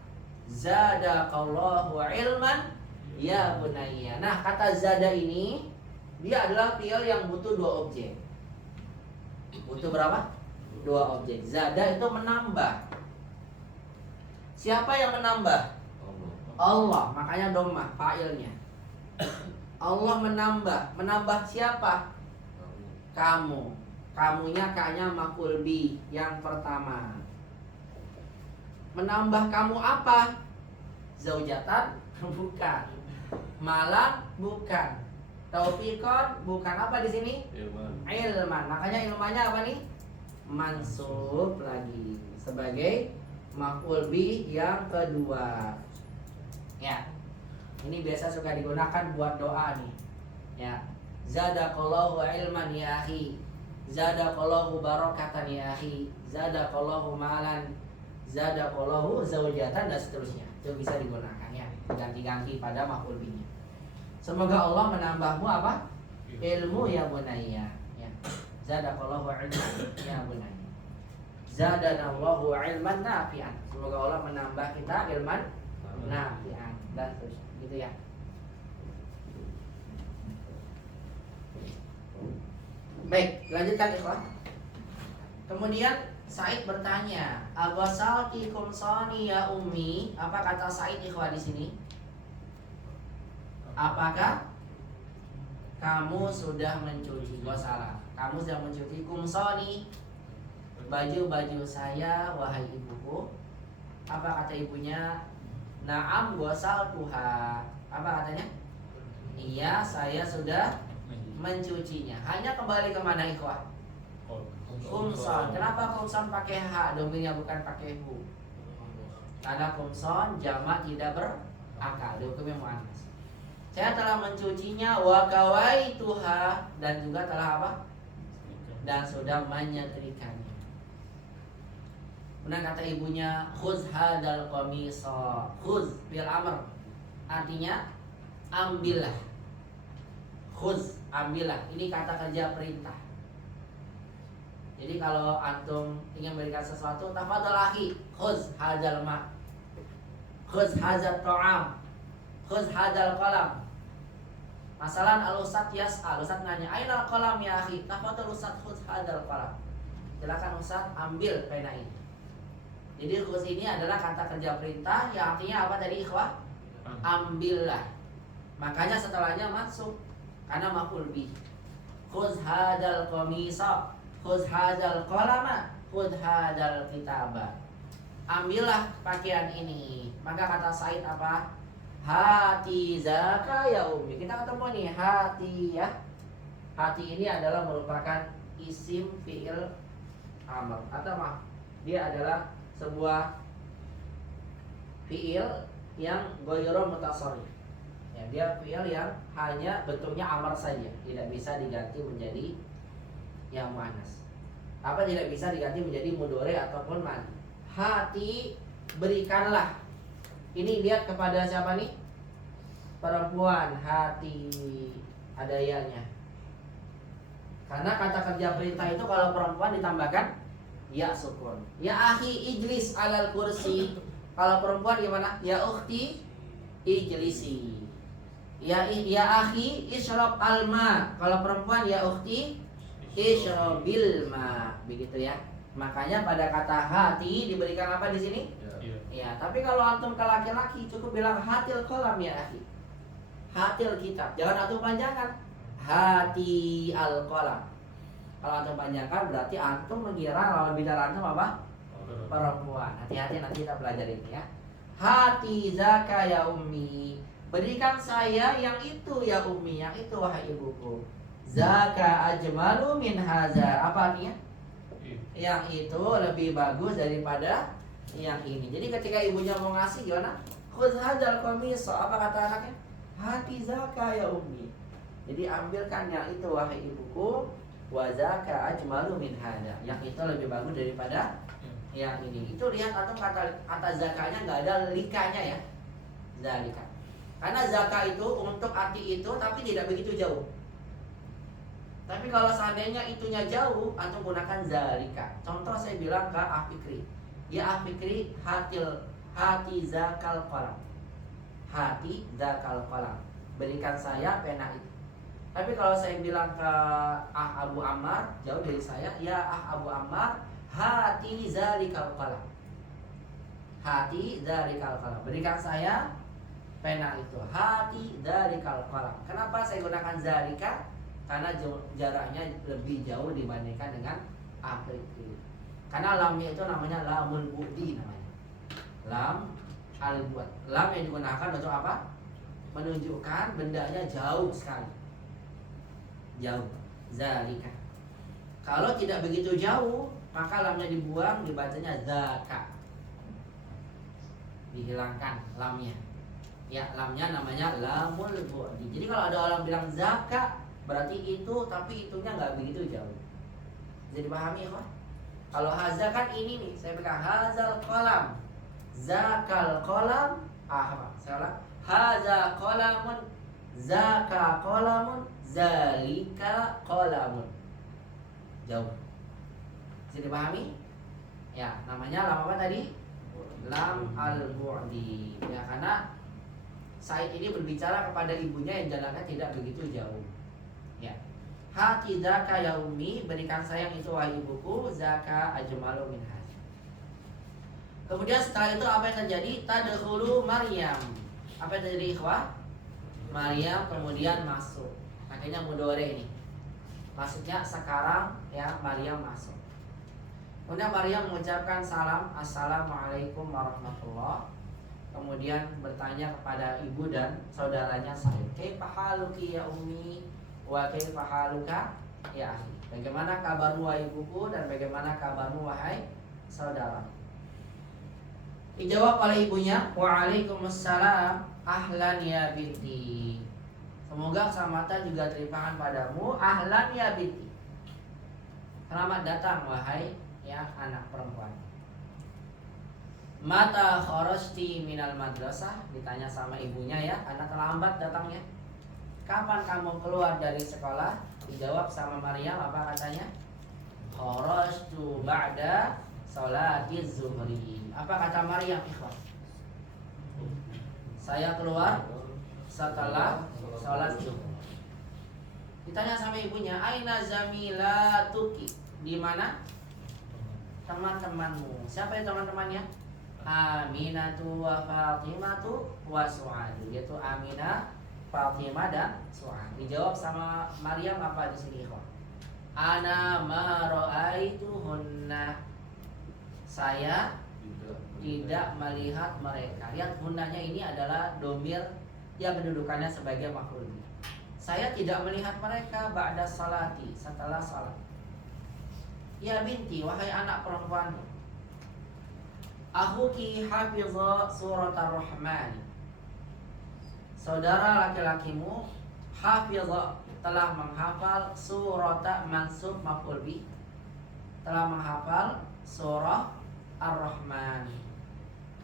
Zadakallahu ilman ya bunayya. Nah, kata zada ini dia adalah fi'il yang butuh dua objek. Butuh berapa? Dua objek. Zada itu menambah. Siapa yang menambah? Allah, makanya dhammah fa'ilnya. Allah menambah. Menambah siapa? Kamu. Kamunya kayaknya maf'ul bi yang pertama. Menambah kamu apa? Zaujatan? Bukan. Malam? Bukan. Taufiqon? Bukan. Apa di sini? Ilman. Makanya ilmannya apa nih? Mansub lagi sebagai maf'ul bi yang kedua. Ya, ini biasa suka digunakan buat doa nih. Ya, zadakallahu ilman ya akhi, zadakallahu barakatan ya akhi, zadakallahu malan, zadakallahu zaujatan dan seterusnya. Itu bisa digunakan ya, ganti-ganti pada maf'ul bihi. Semoga Allah menambahmu apa? Ilmu ya bunayya. Ya, zadakallahu ilman ya bunayya. Zadanallahu ilman nafi'an. Semoga Allah menambah kita ilman nafi'an. Dan terus gitu ya. Baik, lanjutkan ikhwan. Kemudian Said bertanya, "Aghasalti kumsani ya ummi?" Apa kata Said ikhwan di sini? Apakah kamu sudah mencuci? Ghasala. Kamu sudah mencuci kumsani, baju-baju saya wahai ibuku? Apa kata ibunya? Naam ghasaltuha. Apa katanya? Iya, saya sudah mencucinya. Hanya kembali kemana ikhwah? Kumson. Kenapa kumson pakai H? Dominnya bukan pakai hu. Karena kumson jamak tidak berakal. Hukumnya muannas. Saya telah mencucinya wa kawaituha, dan juga telah apa? Dan sudah menyetrikanya. Kemudian kata ibunya, khuz hadal qamisa. Khuz bil amr, artinya ambillah. Khuz, ambillah. Ini kata kerja perintah. Jadi kalau antum ingin memberikan sesuatu, tafadhal akhi, khuz hadal ma, khuz hadzal ta'am, khuz hadal qalam. Masalan al-ustadz yas'al, ustadz nanya, "Ainal qalam ya akhi?" Tafadhal ustadz, khuz hadal qalam. Silakan ustadz ambil pena ini. Jadi khuz ini adalah kata kerja perintah yang artinya apa tadi ikhwah? Ambillah. Makanya setelahnya masuk karena maf'ul bih. Khuz hadal qamisa, khuz hadal qalama, khuz hadal kitaba. Ambillah pakaian ini. Maka kata Said apa? Hati zaka ya ummi. Kita ketemu nih hati ya. Hati ini adalah merupakan isim fi'il amr atau dia adalah sebuah fi'il yang ghairu mutasarrif. Ya, dia fi'il yang hanya bentuknya amar saja, tidak bisa diganti menjadi yang muannas. Apa tidak bisa diganti menjadi mudhari ataupun madi. Hati berikanlah. Ini lihat kepada siapa nih? Perempuan, hati, ada ya-nya. Karena kata kerja perintah itu kalau perempuan ditambahkan ya sukun. Ya akhi ijlis alal kursi. Kalau perempuan gimana? Ya ukhti ijlisi. Ya akhi isyrab alma. Kalau perempuan ya ukhti isyrabil ma. Begitu ya. Makanya pada kata hati diberikan apa di sini? Ya, tapi kalau antum ke laki-laki cukup bilang hatil kolam ya akhi. Hatil kitab. Jangan antum panjangkan. Hati al-qalam. Kalau antum panjangkan berarti antum mengira lawan bicara antum apa? Perempuan. Hati-hati nanti kita pelajari ini ya. Hati zaka ya ummi. Berikan saya yang itu ya ummi, yang itu wahai ibuku. Zaka ajmalu min haza. Apa artinya? Yang itu lebih bagus daripada yang ini. Jadi ketika ibunya mau ngasih gimana? Khudh hadzal qamis. Apa kata anaknya? Hati zaka ya ummi. Jadi ambilkan yang itu wahai ibuku. Wa zaka ajmalu min hada. Yang itu lebih bagus daripada yang ini. Itu lihat atau kata zakanya nggak ada likanya ya. Zalika. Karena zaka itu untuk arti itu tapi tidak begitu jauh. Tapi kalau seandainya itunya jauh, atau gunakan zalika. Contoh saya bilang ke Afikri. Ya Afikri hati zakal qalam. Hati zakal qalam. Berikan saya pena itu. Tapi kalau saya bilang ke Abu Ammar, jauh dari saya, ya Abu Ammar, hati zalikal qalam. Hati zalikal qalam. Berikan saya pena itu. Hati zalikal qalam. Kenapa saya gunakan zalika? Karena jaraknya lebih jauh dibandingkan dengan Afriki. Karena lamnya itu namanya lamul bu'di namanya. Lam al-bu'd. Lam yang digunakan untuk apa? Menunjukkan bendanya jauh sekali. Jauh. Zalika. Kalau tidak begitu jauh, maka lamnya dibuang, dibacanya zaka. Dihilangkan lamnya. Ya, lamnya namanya lamul bu'di. Jadi kalau ada orang bilang zaka, berarti itu, tapi itunya nggak begitu jauh. Jadi pahami ya? Kalau haza kan ini nih, saya bilang hazal kolam, zakal kolam, saya ulang, haza kolamun, zaka kolamun, zalika kolamun. Jauh. Jadi pahami? Ya, namanya lam apa tadi? Lam al-bu'di. Ya, karena Said ini berbicara kepada ibunya yang jalannya tidak begitu jauh. Ya. Hati zaka ya ummi, berikan sayang itu wahai ibuku, zaka ajmalu min hadza. Kemudian setelah itu apa yang terjadi? Tadkhulu Maryam. Apa yang terjadi ikhwah? Maryam kemudian masuk. Akhirnya mudhari ini. Maksudnya sekarang ya Maryam masuk. Kemudian Maryam mengucapkan salam, assalamualaikum warahmatullah. Kemudian bertanya kepada ibu dan saudaranya Said, kaifa haluki ya ummi? Wa kaifa haluka ya akhi. Bagaimana kabarmu wahai ibuku dan bagaimana kabarmu wahai saudara? Dijawab oleh ibunya, waalaikumsalam ahlan ya binti. Semoga keselamatan juga terlimpahkan padamu, ahlan ya binti. Selamat datang wahai ya anak perempuan. Mata kharajti minal madrasah, ditanya sama ibunya ya, anak terlambat datangnya. Kapan kamu keluar dari sekolah? Dijawab sama Maryam, apa katanya? Kharajtu ba'da sholatiz zuhri. Apa kata Maryam ikhwan? Saya keluar setelah sholat zuhur. Ditanya sama ibunya, aina zamilatuki? Di mana teman-temanmu? Siapa yang teman-temannya? Aminatu wa Fatimatu wa Su'ad. Yaitu Aminah, Fatimah dan Su'ad. Dijawab sama Maryam apa di sini ikhwan? Ana ma ra'aituhunna. Saya tidak melihat mereka. Lihat hunnanya ini adalah domir yang kedudukannya sebagai maf'ul. Saya tidak melihat mereka ba'da salati, setelah salat. Ya binti, wahai anak perempuanku, akhuki hafizha surat ar-Rahman. Saudara laki-lakimu hafizha, telah menghafal surat mansub maf'ul bih, telah menghafal surah Ar-Rahman.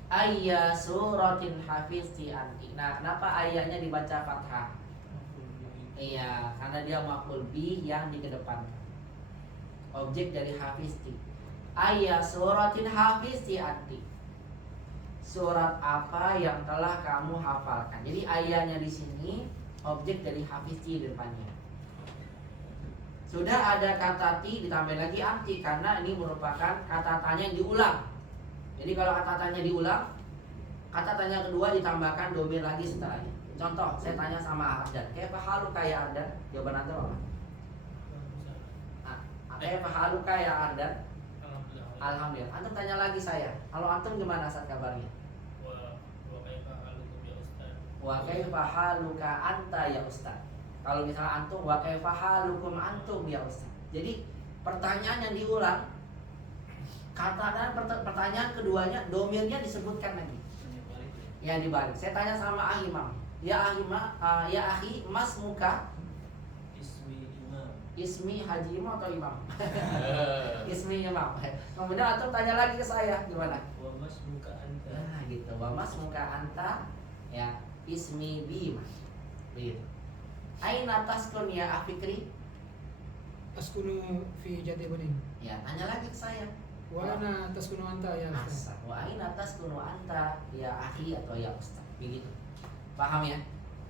ayya suratin hafizti anti. Nah, kenapa ayahnya dibaca fathah? Iya, karena dia maf'ul bih yang dikedepankan. Objek dari hafizti. Ayya suratin hafizti anti. Surat apa yang telah kamu hafalkan? Jadi ayahnya di sini objek dari hafizti di depannya. Sudah ada kata ti ditambah lagi anti karena ini merupakan kata tanya yang diulang. Jadi kalau kata tanya diulang, kata tanya kedua ditambahkan domir lagi setelahnya. Contoh, saya tanya sama Ardan, kayak haluka ya Ardan? Jawaban Anda apa? Kayak haluka ya Ardan? Alhamdulillah. Antum tanya lagi saya, kalau antum gimana saat kabarnya? Wa kaifa haluka anta ya Ustaz? Kalau misalnya antum wa kaifa halukum antum ya Ustaz. Jadi pertanyaan yang diulang, kata dan pertanyaan keduanya domirnya disebutkan lagi. Ya dibalik. Saya tanya sama Ahimam, ya Ahimam, ya akhi, mas muka Ismi Haji Imam atau Imam? Ismi Imam. Kemudian antum tanya lagi ke saya, gimana? Wa mas muka anta. Nah, gitu. Wa mas muka anta ya ismi Bima. Begitu. Aina taskun ya Afikri? Askunu fi Jati Bening. Ya, tanya lagi ke saya. Wa ana taskunu anta ya Asa. Ustaz. Wa aina taskunu anta ya akhi atau ya Ustaz. Begitu. Paham ya?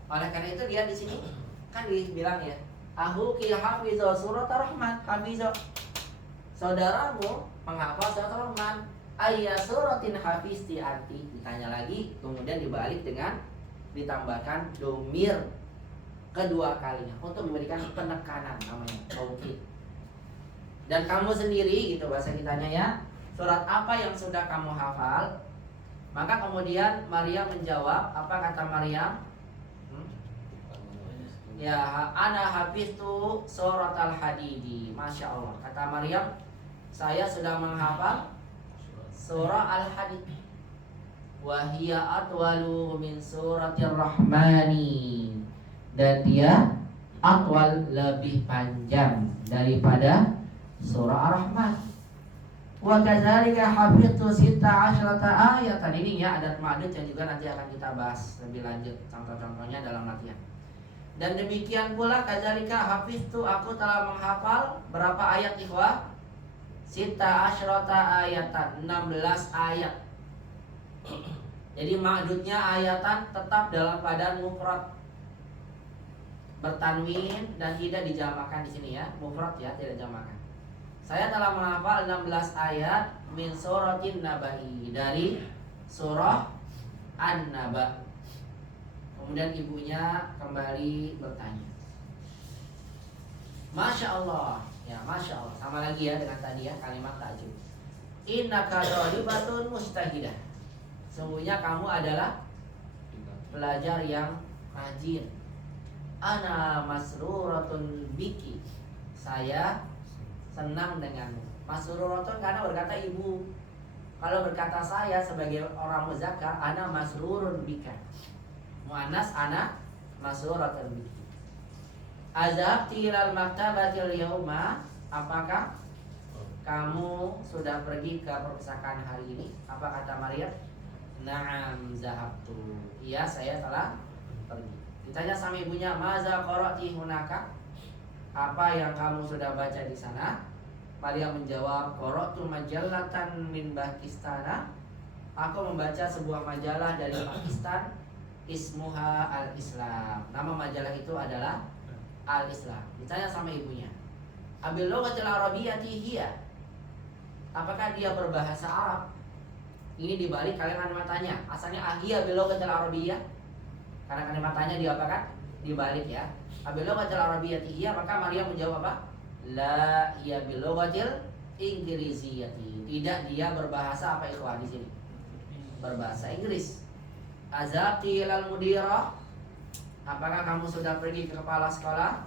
Oleh karena itu dia di sini kan dibilang ya, Ahuki hafizo surat Ar-Rahman, hafizo. Saudaramu menghafal surat Ar-Rahman. Ayya suratin hafizti anti. Ditanya lagi, kemudian dibalik dengan ditambahkan domir kedua kalinya untuk memberikan penekanan, namanya taukid. Dan kamu sendiri gitu bahasa kitanya ya, surat apa yang sudah kamu hafal? Maka kemudian Maryam menjawab, apa kata Maryam? Ya, ana hafiztu surat al-hadidi. Masya Allah. Kata Maryam, saya sudah menghafal surah al-hadid. Wahia atwalu min suratir rahmani. Dan dia atwal lebih panjang daripada surah Ar-Rahman. Wa kadzalika hafiztu 16 ayatan. Ini ya adat ma'dud yang juga nanti akan kita bahas lebih lanjut contoh-contohnya dalam latihan. Dan demikian pula kadzalika hafiztu, aku telah menghafal berapa ayat ikhwah? 16 ayatan, 16 ayat. Jadi ma'dudnya ayatan tetap dalam keadaan mufrad, bertanwin dan tidak dijamakan di sini ya, mufrad ya, tidak dijamakan. Saya telah menghafal 16 ayat min suratin nabai, dari surah An-Naba. Kemudian ibunya kembali bertanya. Masya Allah, ya Masya Allah. Sama lagi ya dengan tadi ya, kalimat takjub. Innaka dhalibatun mustahidah. Sesungguhnya kamu adalah pelajar yang rajin. Ana masruratun biki. Saya senang denganmu. Masruratun karena berkata ibu. Kalau berkata saya sebagai orang muzakkar, ana masrurun bika. Muannas ana masruratun biki. Azhabti ilal maktabatil yauma. Apakah kamu sudah pergi ke perpustakaan hari ini? Apa kata Maryam? Na'am zahabtu. Iya, saya telah pergi. Ditanya sama ibunya, maza qara'ti hunaka? Apa yang kamu sudah baca di sana? Maria menjawab, qara'tu majallatan min Pakistan. Aku membaca sebuah majalah dari Pakistan, ismuha Al-Islam. Nama majalah itu adalah Al-Islam. Ditanya sama ibunya, abil lughatil arabiyyati hiya? Apakah dia berbahasa Arab? Ini dibalik kalian kalimat tanya. Asalnya ahiyya bil lughatil arabiyyah. Karena kalimat tanya diapakan? Dibalik ya. Abil lughatil arabiyyati hiya, maka Maria menjawab apa? La hiya bil lughatil inggrisiyati. Tidak, dia berbahasa apa ikhwan di sini? Berbahasa Inggris. Azabti ilal mudirah. Apakah kamu sudah pergi ke kepala sekolah?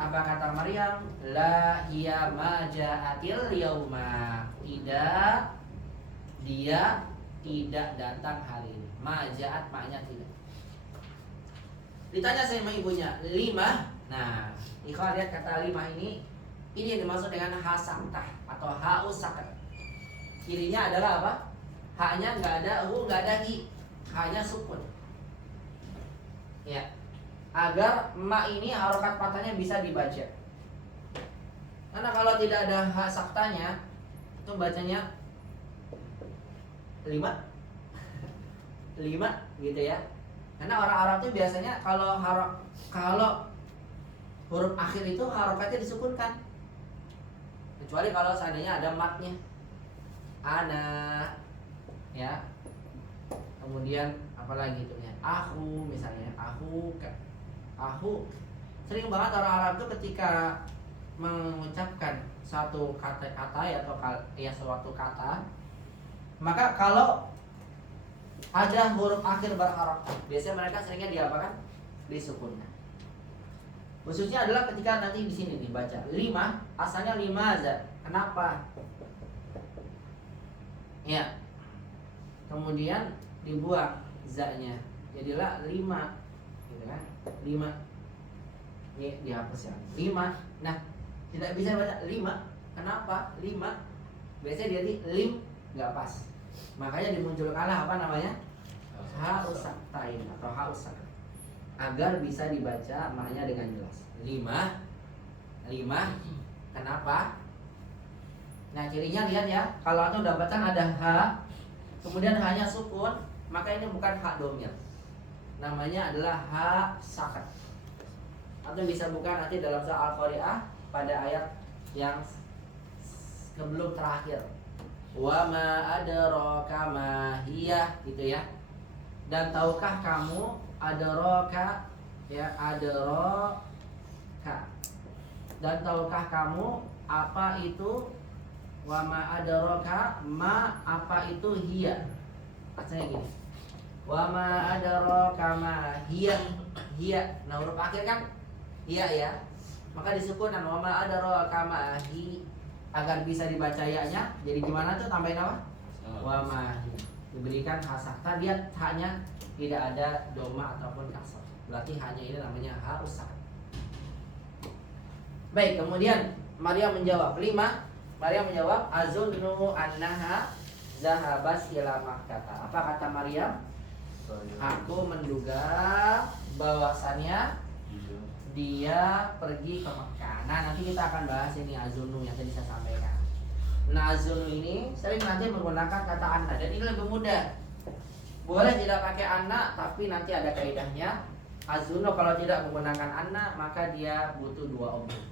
Apa kata Maryam? La hiya ma ja'atil yauma. Tidak, dia tidak datang hari ini. Ma ja'at maknya tidak. Ditanya sama ibunya, 5. Nah, ikhwan lihat kata 5 ini yang dimaksud dengan hasantah atau haus sakat. Kirinya adalah apa? Haknya nggak ada hu, nggak ada hi, hanya sukun. Ya, agar ma ini harokat patahnya bisa dibaca. Karena kalau tidak ada hak saktanya, itu bacanya 5 gitu ya. Karena orang Arab itu biasanya kalau huruf akhir itu harokatnya disukunkan. Kecuali kalau seandainya ada matnya. Ana, ya. Kemudian apalagi itu ya? Aku misalnya, aku. Sering banget orang Arab itu ketika mengucapkan satu kata-kata ya suatu kata, maka kalau ada huruf akhir berharokat, biasanya mereka seringnya diapakan? Disukunkan. Khususnya adalah ketika nanti di sini dibaca 5, asalnya 5 za. Kenapa? Ya. Kemudian dibuang za-nya. Jadilah 5. Gitu kan? 5. Ini dihapus ya. 5. Nah, tidak bisa baca 5. Kenapa? 5. Biasanya dia lim enggak pas. Makanya dimunculkanlah apa namanya? Haus saktain atau haus saktain. Agar bisa dibaca maknanya dengan jelas. 5. Kenapa? Nah, cirinya lihat ya. Kalau itu dapatan ada ha, kemudian hanya sukun, maka ini bukan hak domir. Namanya adalah ha sakat. Atau bisa bukan nanti dalam surah Al-Qari'ah pada ayat yang sebelum terakhir. Wa ma adraka ma hiya, gitu ya. Dan tahukah kamu adraka, ya, adraka. Dan tahukah kamu apa itu wa ma adraka, ma apa itu hiya. Artinya gini. Wa ma adraka ma hiya. Nah, huruf akhir kan hiya ya. Maka disukunkan wa ma adraka ma hi, agar bisa dibaca ya-nya. Jadi gimana tuh tambahin apa? Wa ma hi. Diberikan hasakta, lihat haknya tidak ada doma ataupun kasar. Berarti hanya ini namanya ha usak. Baik, kemudian Maryam menjawab 5. Maryam menjawab azunnu annaha zahabas ila Makkah. Apa kata Maryam? Aku menduga bahwasannya dia pergi ke Mekah. Nah, nanti kita akan bahas ini azunnu yang tadi saya sampaikan. Nah, azunnu ini sering nanti menggunakan kata anna, dan ini lebih mudah. Boleh tidak pakai anna, tapi nanti ada kaidahnya. Azunnu kalau tidak menggunakan anna, maka dia butuh 2 objek.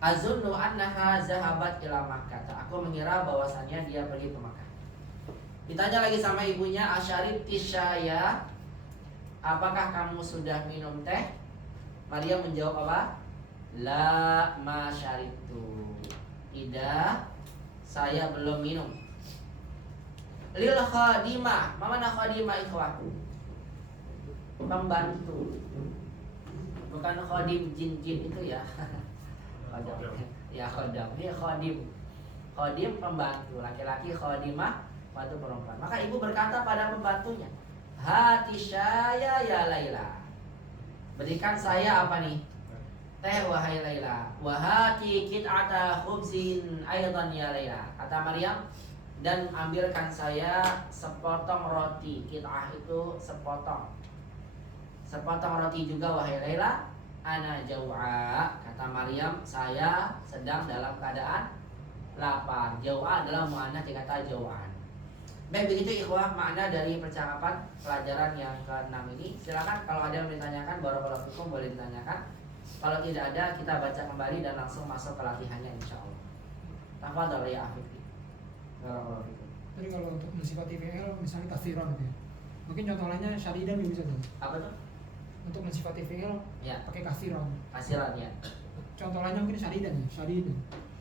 Azunnu annaha zahabat ila Makkah. Aku mengira bahwasannya dia pergi ke Makkah. Ditanya lagi sama ibunya, asyarib tisyaya, apakah kamu sudah minum teh? Maria menjawab apa? La ma syaribtu. Tidak, saya belum minum. Lil khadimah, mana khadimah ikhwah? Pembantu. Bukan khadim jin-jin itu ya. Khodam. Ya khodam. Ini khadim. Khadim pembantu, laki-laki, khadimah pembantu perempuan. Maka ibu berkata pada pembantunya, hati saya ya Laila. Berikan saya apa nih? Teh wahai Laila. Wahati kit'ata khubzin aidan ya Laila. Kata Maryam, dan ambilkan saya sepotong roti. Kit'ah itu sepotong. Sepotong roti juga wahai Laila. Ana jau'a. Kata Maryam, saya sedang dalam keadaan lapar. Jau'a adalah muannats kata jau'an. Baik, begitu ikhwah makna dari percakapan pelajaran yang ke-6 ini. Silakan kalau ada yang ditanyakan, barakallahu fikum, boleh ditanyakan. Kalau tidak ada, kita baca kembali dan langsung masuk ke latihannya insyaallah. Tafadhal ya Afif. Barakallahu fikum. Jadi kalau untuk mensifati fi'il misalnya katsiran gitu ya. Mungkin contoh lainnya syadidan bisa tuh. Apa tuh? Untuk mensifati fi'il Ya, pakai katsiran. hasilannya. Contoh lainnya mungkin syadidan ya, syadidan.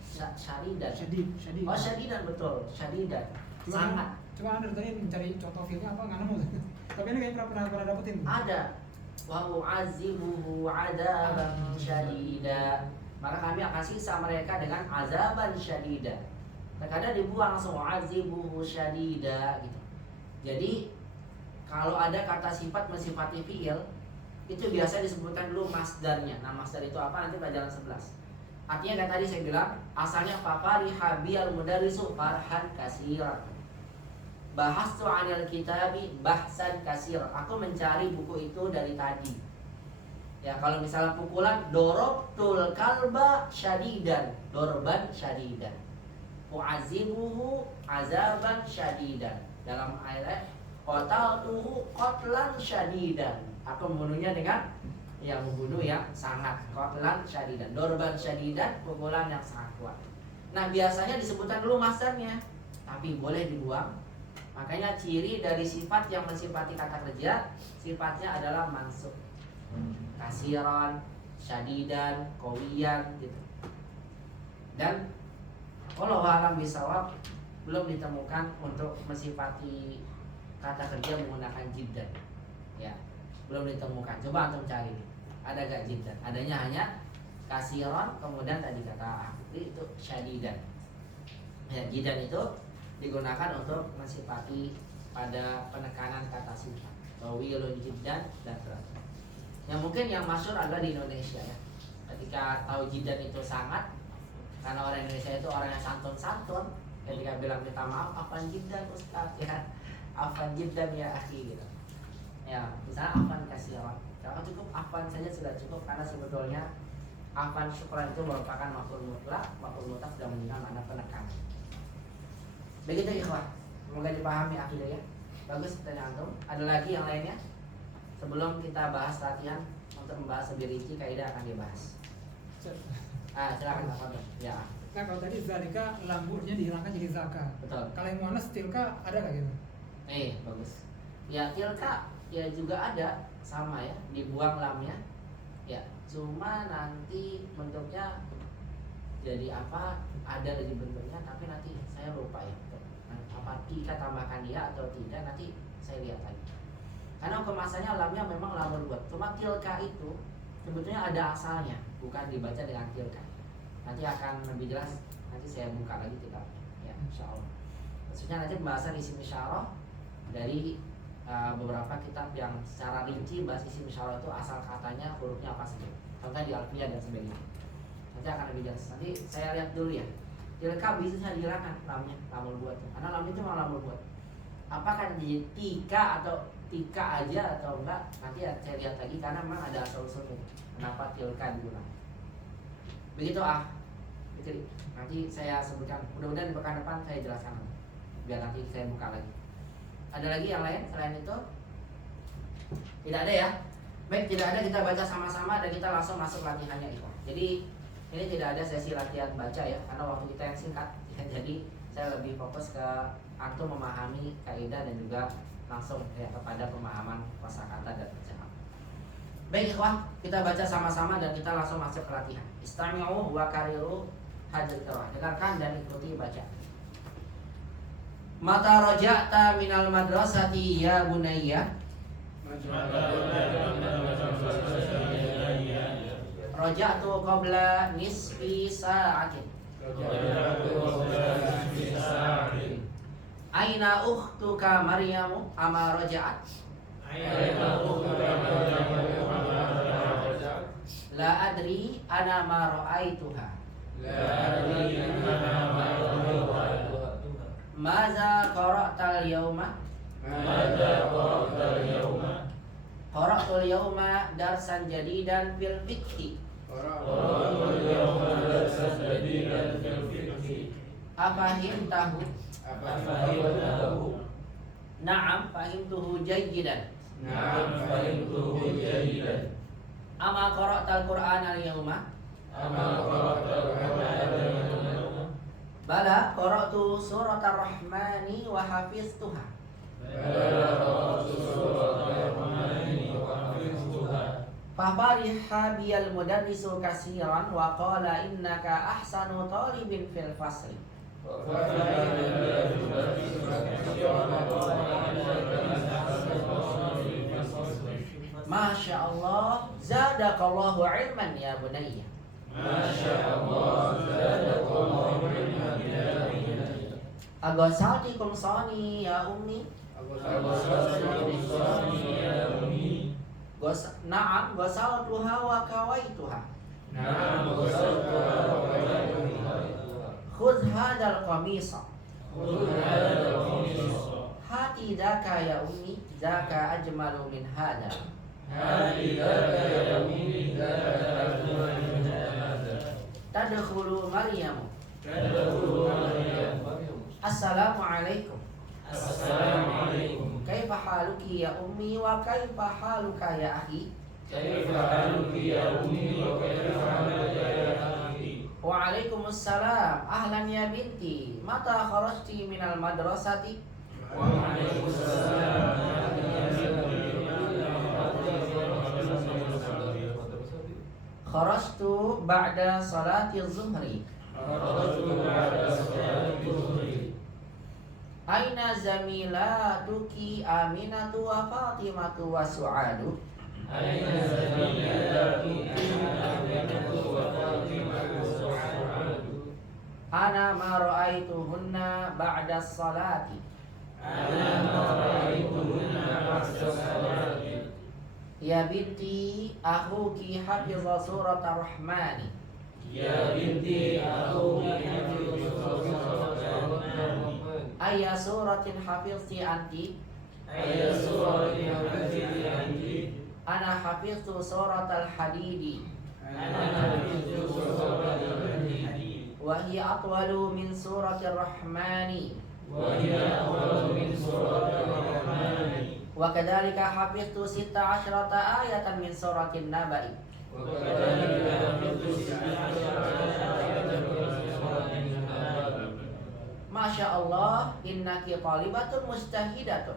Syadidan. Syadid. Oh, syadidan betul, syadidan. Sangat. Cuma Anda tadi mencari contoh filmnya apa nggak nemu. Tapi ini kayaknya pernah dapetin. Ada. Wa u'azibuhu 'adzaban syadida. Maka kami akan siksa mereka dengan azaban syadida. Terkadang dibuang langsung u'azibuhu syadida gitu. Jadi kalau ada kata sifat mensifati fi'il, itu biasa disebutkan dulu masdarnya. Nah, masdar itu apa? Nanti pelajaran 11. Artinya kayak tadi saya bilang, asalnya fafariha biyal mudarrisu farhan kasiran. Bahastu 'anil kitabi bahsan katsir. Aku mencari buku itu dari tadi. Ya, kalau misalnya pukulan, dorobtul kalba syadidan, dorban syadidan. U'azibuhu azaban syadidan. Dalam ayat qataltuhu qatlan syadidan. Aku membunuhnya dengan yang membunuh yang sangat, qatlan syadidan. Dorban syadidan, pukulan yang sangat kuat. Nah, biasanya disebutkan dulu masdarnya, tapi boleh dibuang. Makanya ciri dari sifat yang mensifati kata kerja, sifatnya adalah mansub. Kasiran, syadidan, qawiyan gitu. Dan wallahu a'lam bishawab, belum ditemukan untuk mensifati kata kerja menggunakan jiddan. Ya, belum ditemukan. Coba antum cari. Ada gak jiddan? Adanya hanya kasiran, kemudian tadi kata itu syadidan. Ya, jiddan itu digunakan untuk mensifati pada penekanan kata sifat. Tawilun jiddan dan terus. Yang mungkin yang masyhur adalah di Indonesia ya. Ketika tahu jiddan itu sangat, karena orang Indonesia itu orang yang santun-santun. Ketika bilang minta maaf, afan jiddan Ustaz ya, afan jiddan ya akhi gitu. Ya, misalnya afan kasiran. Kalau cukup afan saja sudah cukup, karena sebetulnya afan syukran itu merupakan maf'ul mutlak. Maf'ul mutlak sudah menunjukkan makna penekanan. Begitu ikhwah, semoga dipahami akidah ya. Bagus pertanyaan antum. Ada lagi yang lainnya? Sebelum kita bahas latihan untuk membahas lebih rinci, kaidah akan dibahas. Silakan Pak Fadl. Ya. Nah, kalau tadi zalika lamburnya dihilangkan jadi zaka. Betul. Kalau yang muannas tilka ada nggak gitu? Bagus. Ya, tilka ya juga ada, sama ya, dibuang lamnya. Ya, cuma nanti bentuknya jadi apa? Ada lagi bentuknya, tapi nanti saya lupa ya. Apa kita tambahkan dia atau tidak, nanti saya lihat lagi. Karena kemasannya lamnya memang lamur buat. Cuma tilka itu sebetulnya ada asalnya, bukan dibaca dengan tilka. Nanti akan lebih jelas. Nanti saya buka lagi kitabnya, ya, insyaallah. Maksudnya nanti pembahasan isim isyarah dari beberapa kitab yang secara rinci bahas isim isyarah itu asal katanya, hurufnya apa saja. Contohnya di Alfiyah dan sebagainya. Nanti akan lebih jelas. Nanti saya lihat dulu ya. Tilka bisa dihilangkan lamnya, lamur buat. Karena lam itu memang lamur buat. Apakah di tika atau tika aja atau enggak, nanti saya lihat lagi, karena memang ada asal-usulnya kenapa tilka digunakan. Begitu Fikri. Nanti saya sebutkan, mudah-mudahan di pekan depan saya jelaskan, biar nanti saya buka lagi. Ada lagi yang lain selain itu? Tidak ada ya? Baik, tidak ada, kita baca sama-sama dan kita langsung masuk latihannya itu. Jadi ini tidak ada sesi latihan baca ya, karena waktu kita yang singkat ya, jadi saya lebih fokus ke antum memahami kaidah dan juga langsung ya kepada pemahaman kosakata dan bacaan. Baik ikhwah, kita baca sama-sama dan kita langsung masuk ke latihan. Istami'u wa kariru hadil qira'ah. Dengarkan dan ikuti baca. Mata raja'ta minal madrasati ya bunayya. Raja'tu qabla nisfi sa'atin. Aina ukhtuka Maryamu ama raja'at. La adri ana ma ra'aituha. Maza qara'tal yawma. Qara'tul yawma darsan jadidan fil fiqhi. Afahimtahu. Na'am fahimtuhu jayyidan. Ama qara'tal Qur'an al-yawma. Bala qara'tu surat ar-Rahmani wa hafiztuha. Fafariha biyal mudarrisu kasiran wa qala innaka ahsanu talibin fil fasli. Masya Allah, zadakallahu ilman ya bunayya. Agosalti kumsani ya ummi. Na'am ghasaltuha wa kawaituha. Khudh hadal qamisa. Hali dzaka ya ummi, dzaka ajmalu min hada. Hali dzaka ya ummi, dzaka ajmalu min hada. Tadkhulu Maryamu. Tadkhulu Maryam. Assalamualaikum. Assalamualaikum. Kaifa haluki ya ummi wa kaifa haluka ya akhi? Kaifa haluki ya ummi wa kaifa haluka ya akhi? Waalaikumsalam. Ahlan ya binti. Mata kharajti minal madrasati? Waalaikumsalam. Kharajtu ba'da salati zuhri. Aina zamilatuki Aminatu wa Fatimatu wa Su'adu? Aina zamilatuki Aminatu wa Fatimatu wa Su'adu? Ana ma ra'aituhunna ba'da salati. Ana ma ra'aituhunna ba'da salati. Ya binti, akhuki hafiza surat ar-Rahmani. Ya binti, akhuki hafiza surat ar-Rahmani. Ayya suratin hafizti anti? Ayya suratin hafizti anti? Ana hafiztu surat al-Hadidi. Ana hafiztu surat al-Hadidi. Wa hiya atwalu min surat ar-Rahmani. Wa hiya atwalu min surat ar-Rahmani. Wa kadzalika hafiztu 16 ayatan min suratin Naba'i. Wa kadzalika hafiztu 16 ayatan min suratin Naba'i. Masya Allah, innaki talibatun mustahidatun.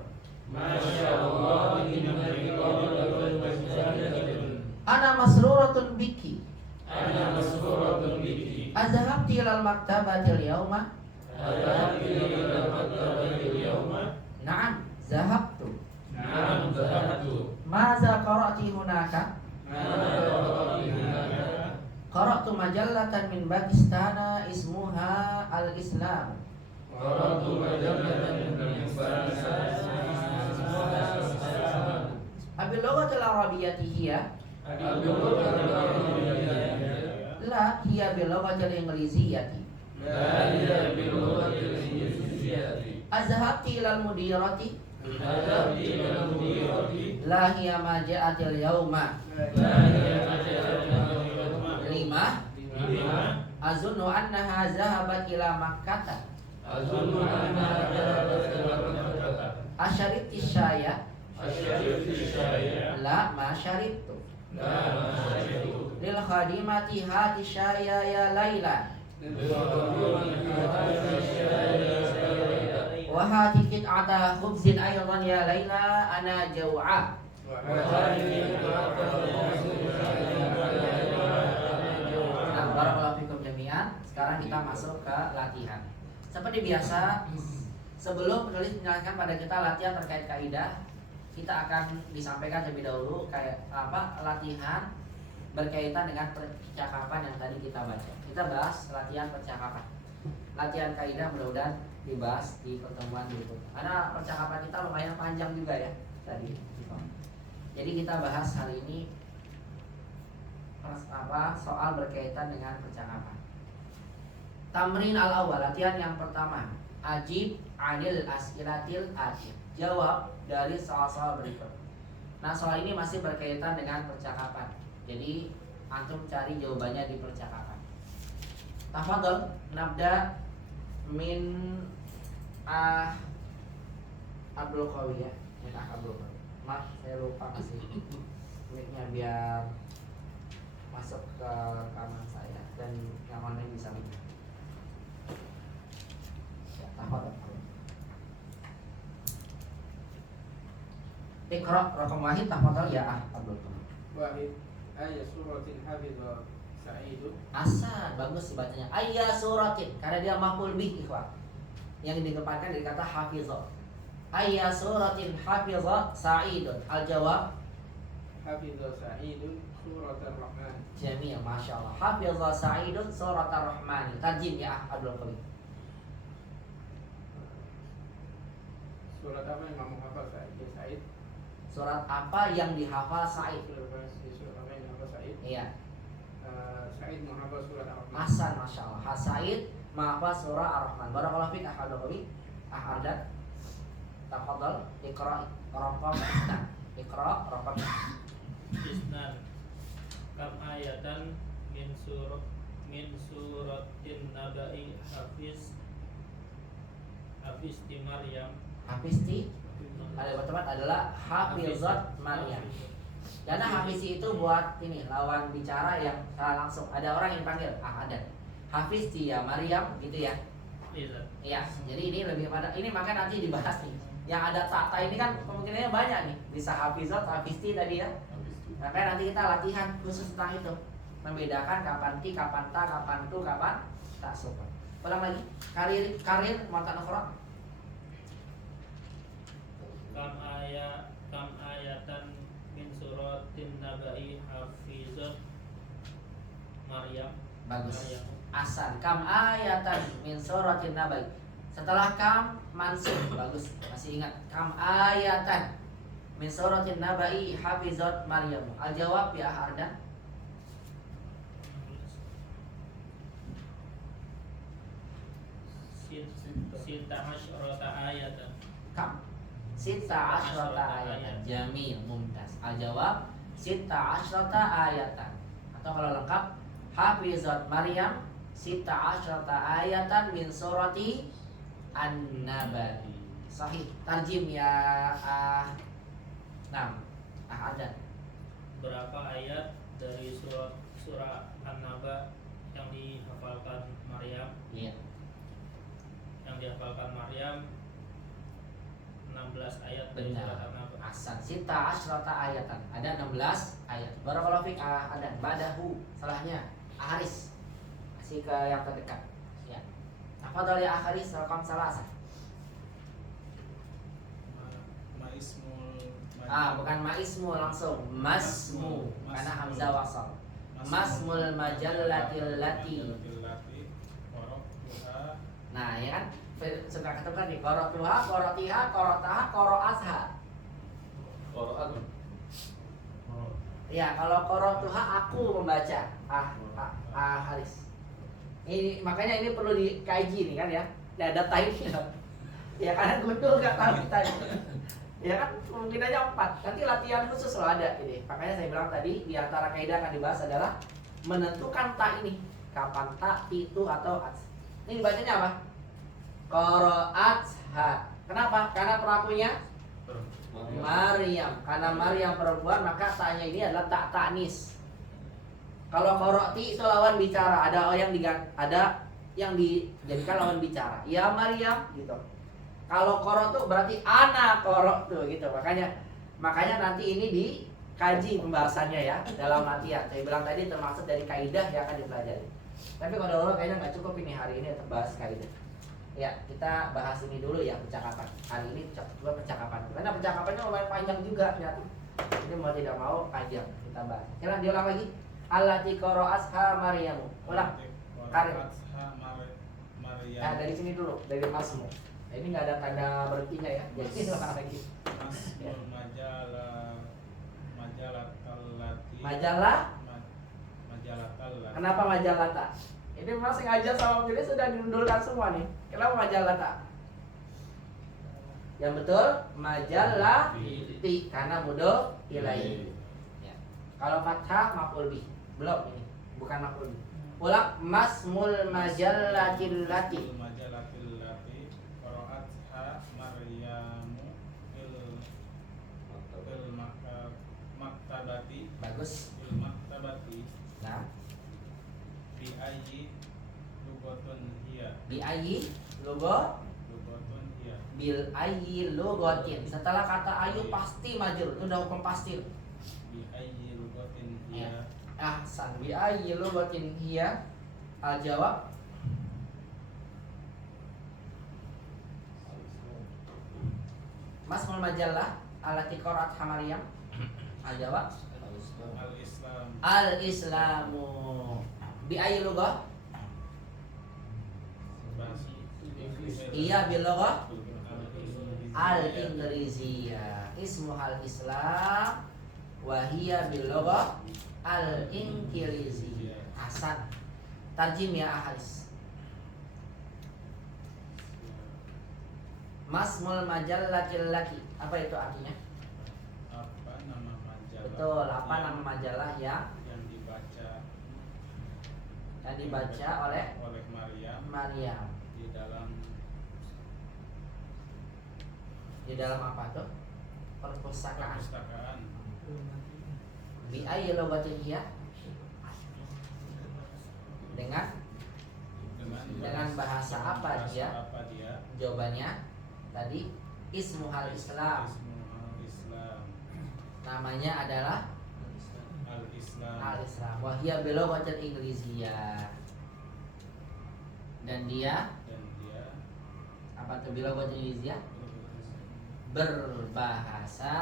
Masya Allah, innaki talibatun mustahidatun. Ana masruratun biki. Ana masruratun biki. Azhabti ilal maktabatil yawma? Adhabti ilal maktabatil yawma? Na'am, zahabtu. Na'am, zahabtu. Maza qara'ti hunaka? Maza qara'ti hunaka? Qara'tu majallatan min Pakistan ismuha Al-Islam. Qara'tu majallatan min Pakistan ismuha Al-Islam. Abil lughatil arabiyyati hiya? Abil lughatil arabiyyati. La, hiya bil lughatil inglisiyyati. La, hiya bil lughatil inglisiyyati. Azhabti ilal mudirati? Adhabti ilal mudirati? La, hiya ma ja'atil yawma. La, hiya ma ja'atil yawma. Lima. Azunnu annaha zahabat ila Makkah. Azunnu annaha zahabat ila Makkah. Asyaribti syaya? Asyaribti syaya? La, ma syaribtu. La, ma syaribtu. Lil khadimati hati syaya ya Laila. Wa hati qit'ata khubzin aydan ya Laila ana jau'a. Nah, barakallahu fikum jami'an. Sekarang kita masuk ke latihan. Seperti biasa, sebelum penulis menjelaskan pada kita latihan terkait kaidah, kita akan disampaikan terlebih dahulu kayak apa latihan berkaitan dengan percakapan yang tadi kita baca. Kita bahas latihan percakapan. Latihan kaidah mudah-mudahan dibahas di pertemuan berikutnya. Karena percakapan kita lumayan panjang juga ya tadi. Jadi kita bahas hari ini soal berkaitan dengan percakapan. Tamrin al-awwal, latihan yang pertama. Ajib anil as'ilatil atiyah. Jawab dari soal-soal berikut. Nah, soal ini masih berkaitan dengan percakapan. Jadi antum cari jawabannya di percakapan. Tafadhol, nabda min Abdul Qawi ya. Min Abdul Qawi. Maaf, saya lupa kasih mic-nya biar masuk ke rekaman saya dan yang online bisa lihat. Ya, tafadhol. Iqra raqam wahid tafadhol ya Abdul Qawi. Wahid ayat suratin hafizah Sa'idu. Asan, bagus sih bacanya. Ayya suratin, karena dia maf'ul bih ikhwan. Yang dikepatkan dari kata hafizah. Ayya suratin hafizah Sa'idun. Al-jawab Hafizah Sa'idun surat ar-Rahman. Jamil, Masya Allah. Hafizah Sa'idun surat ar-Rahman. Tarjim ya Abdul Qawi. Surat apa yang kamu hafal Sa'id? Surat apa yang dihafal Sa'id? Surat apa yang dihafal Sa'id? Iya. Sa'id menghafal surat ar-Rahman. Hasan, Masya Allah. Sa'id menghafal surah ar-Rahman. Barakallahu fiik Abdul Qawi. Ardan. Tafadhal, iqra raqam isnan. Iqra raqam Isnan. Kam ayatan min suratin nabai hafiz di Maryam. Hafisti ada teman adalah hafizat Maryam. Karena hafizi itu buat ini lawan bicara yang salah langsung. Ada orang yang panggil, ada. Hafisti ya Maryam gitu ya. Iya. Jadi ini lebih pada ini maka nanti dibahas nih. Yang ada ta ini kan kemungkinannya banyak nih. Bisa hafizat, hafisti tadi ya. Makanya nanti kita latihan khusus tentang itu. Membedakan kapan ti, kapan ta, kapan tu, kapan tak sopan. Ulang lagi. Karir mata nukra. Kam ayatan min suratin nabai hafizat Maryam. Bagus. Maryam. Asan kam ayatan min suratin nabai. Setelah kam mansub. Bagus. Masih ingat kam ayatan min suratin nabai hafizat Maryam. Al jawab ya Ardan. Sinta asyrata ayatan. Kam Sita asyrata ayatan. Jamil, mumtaz. Al jawab Sita asyrata ayatan. Atau kalau lengkap hafizat Maryam Sita asyrata ayatan min surati An-Naba. Sahih. Tarjim ya ada. Berapa ayat dari surah An-Naba yang dihafalkan Maryam? Iya. Yang dihafalkan Maryam 16 ayat dari Benar. surat An-Naba. Asan Sita asyrata ayatan. Ada 16 ayat. Barakallahu fiik ada. Badahu. Salahnya Haris. Kasih ke yang terdekat. Ya. Apa dari Haris rekam salah. Bukan maismu langsung masmu karena hamzah wasal. Masmul majallatil lati. Nah, ya kan? Suka ketukar nih. Qara'tuha, qara'tiha, qara'taha, qara'asha. Ya, kalau qara'tuha aku membaca. Haris. Ini makanya ini perlu dikaji nih kan ya. Ya ada time-nya. Ya karena gundul enggak tahu time. Ya kan kemungkinannya 4. Nanti latihan khusus loh ada ini. Makanya saya bilang tadi di antara kaidah akan dibahas adalah menentukan ta ini. Kapan ta, itu atau ats. Ini bacanya apa? Qara'atha. Kenapa? Karena pelakunya Maryam. Karena Maryam perempuan maka ta-nya ini adalah ta ta'nis. Kalau qara'ti itu lawan bicara, ada yang dijadikan lawan bicara. Ya Maryam gitu. Kalau qara'tu berarti ana qara'tu gitu. Makanya nanti ini dikaji pembahasannya ya dalam latihan. Saya bilang tadi termasuk dari kaidah yang akan dipelajari. Tapi kalau dulu kayaknya nggak cukup ini hari ini untuk bahas kaidah. Ya, kita bahas ini dulu ya percakapan. Hari ini coba percakapan. Karena percakapannya lumayan panjang juga ternyata. Ini mau tidak mau panjang kita bahas. Kira diulang lagi. Allati qara'asha Maryamu. Ulang. Karir. Nah, dari sini dulu, dari masmu. Nah, ini nggak ada tanda berhentinya ya. Jadi ulang lagi. Masmul Majalah. majalah. Kenapa majalata? Ini memang sengaja sama jadi sudah diundurkan semua nih. Kenapa majalata? Yang betul majalah karena mudhof ilaihi. Ya. Kalau fathah maf'ul bih. Belum ini. Bukan maf'ul bih. Ulang masmul majallatil lati. Qara'atha Maryamu fil maktabati. Bagus. Fil maktabati. Nah, Bi ayyi lugatun hiya. bi ayyi logo Lugatun hiya. bil ayyi logotin. Setelah kata ayu pasti majrur. Itu udah hukum pasti. Bi ayyi lugatin hiya. Ahsan bi ayyi logotin hiya. Al jawab Masmul majallah allati qara'atha Maryam. Al jawab Al-Islam. Al-Islamu. Bi ayyi lughah? Iya bil lughah al-Inggrisiyah. Ismu al-Islam wa hiya bil lughah al-Inggrisiyah. Hasan. Tarjim ya Haris. Masmul majallatil laki. Apa itu artinya? Apa nama majalah? Betul, apa nama majalah yang dibaca oleh Maryam di dalam apa tuh? Perpustakaan. Bi ayyi lughatin hiya? Dengan bahasa apa dia? Jawabannya tadi ismuhal Islam. Namanya adalah Al-Islam. Wa hiya bi lughatil Inggrisiyah. Dan dia apa tuh bi lughatil Inggrisiyah? Berbahasa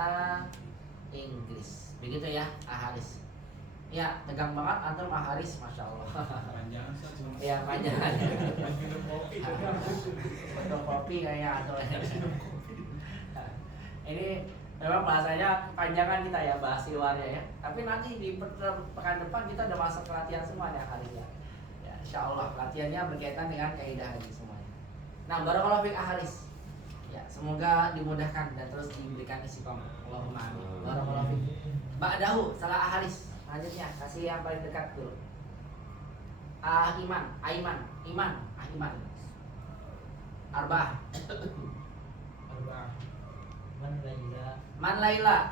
Inggris. Begitu ya, Aharis. Ya, tegang banget antum Aharis, masya Allah. Panjangan saja. Ya, panjangan. Fotokopi kayak atau ini memang bahasanya panjangan kita ya, bahas luarnya ya. Tapi nanti di pekan depan kita udah masuk ke latihan semua ya hari ya. Ya, insya Allah latihannya berkaitan dengan kaidah haji semuanya. Nah, barakallahu fiik Aharis. Ya, semoga dimudahkan dan terus diberikan istiqomah. Allahumma amin. Barakallahu fiik. Ba'dahu salah Aharis. Selanjutnya kasih yang paling dekat dulu. Iman. Arba'ah. Man Laila.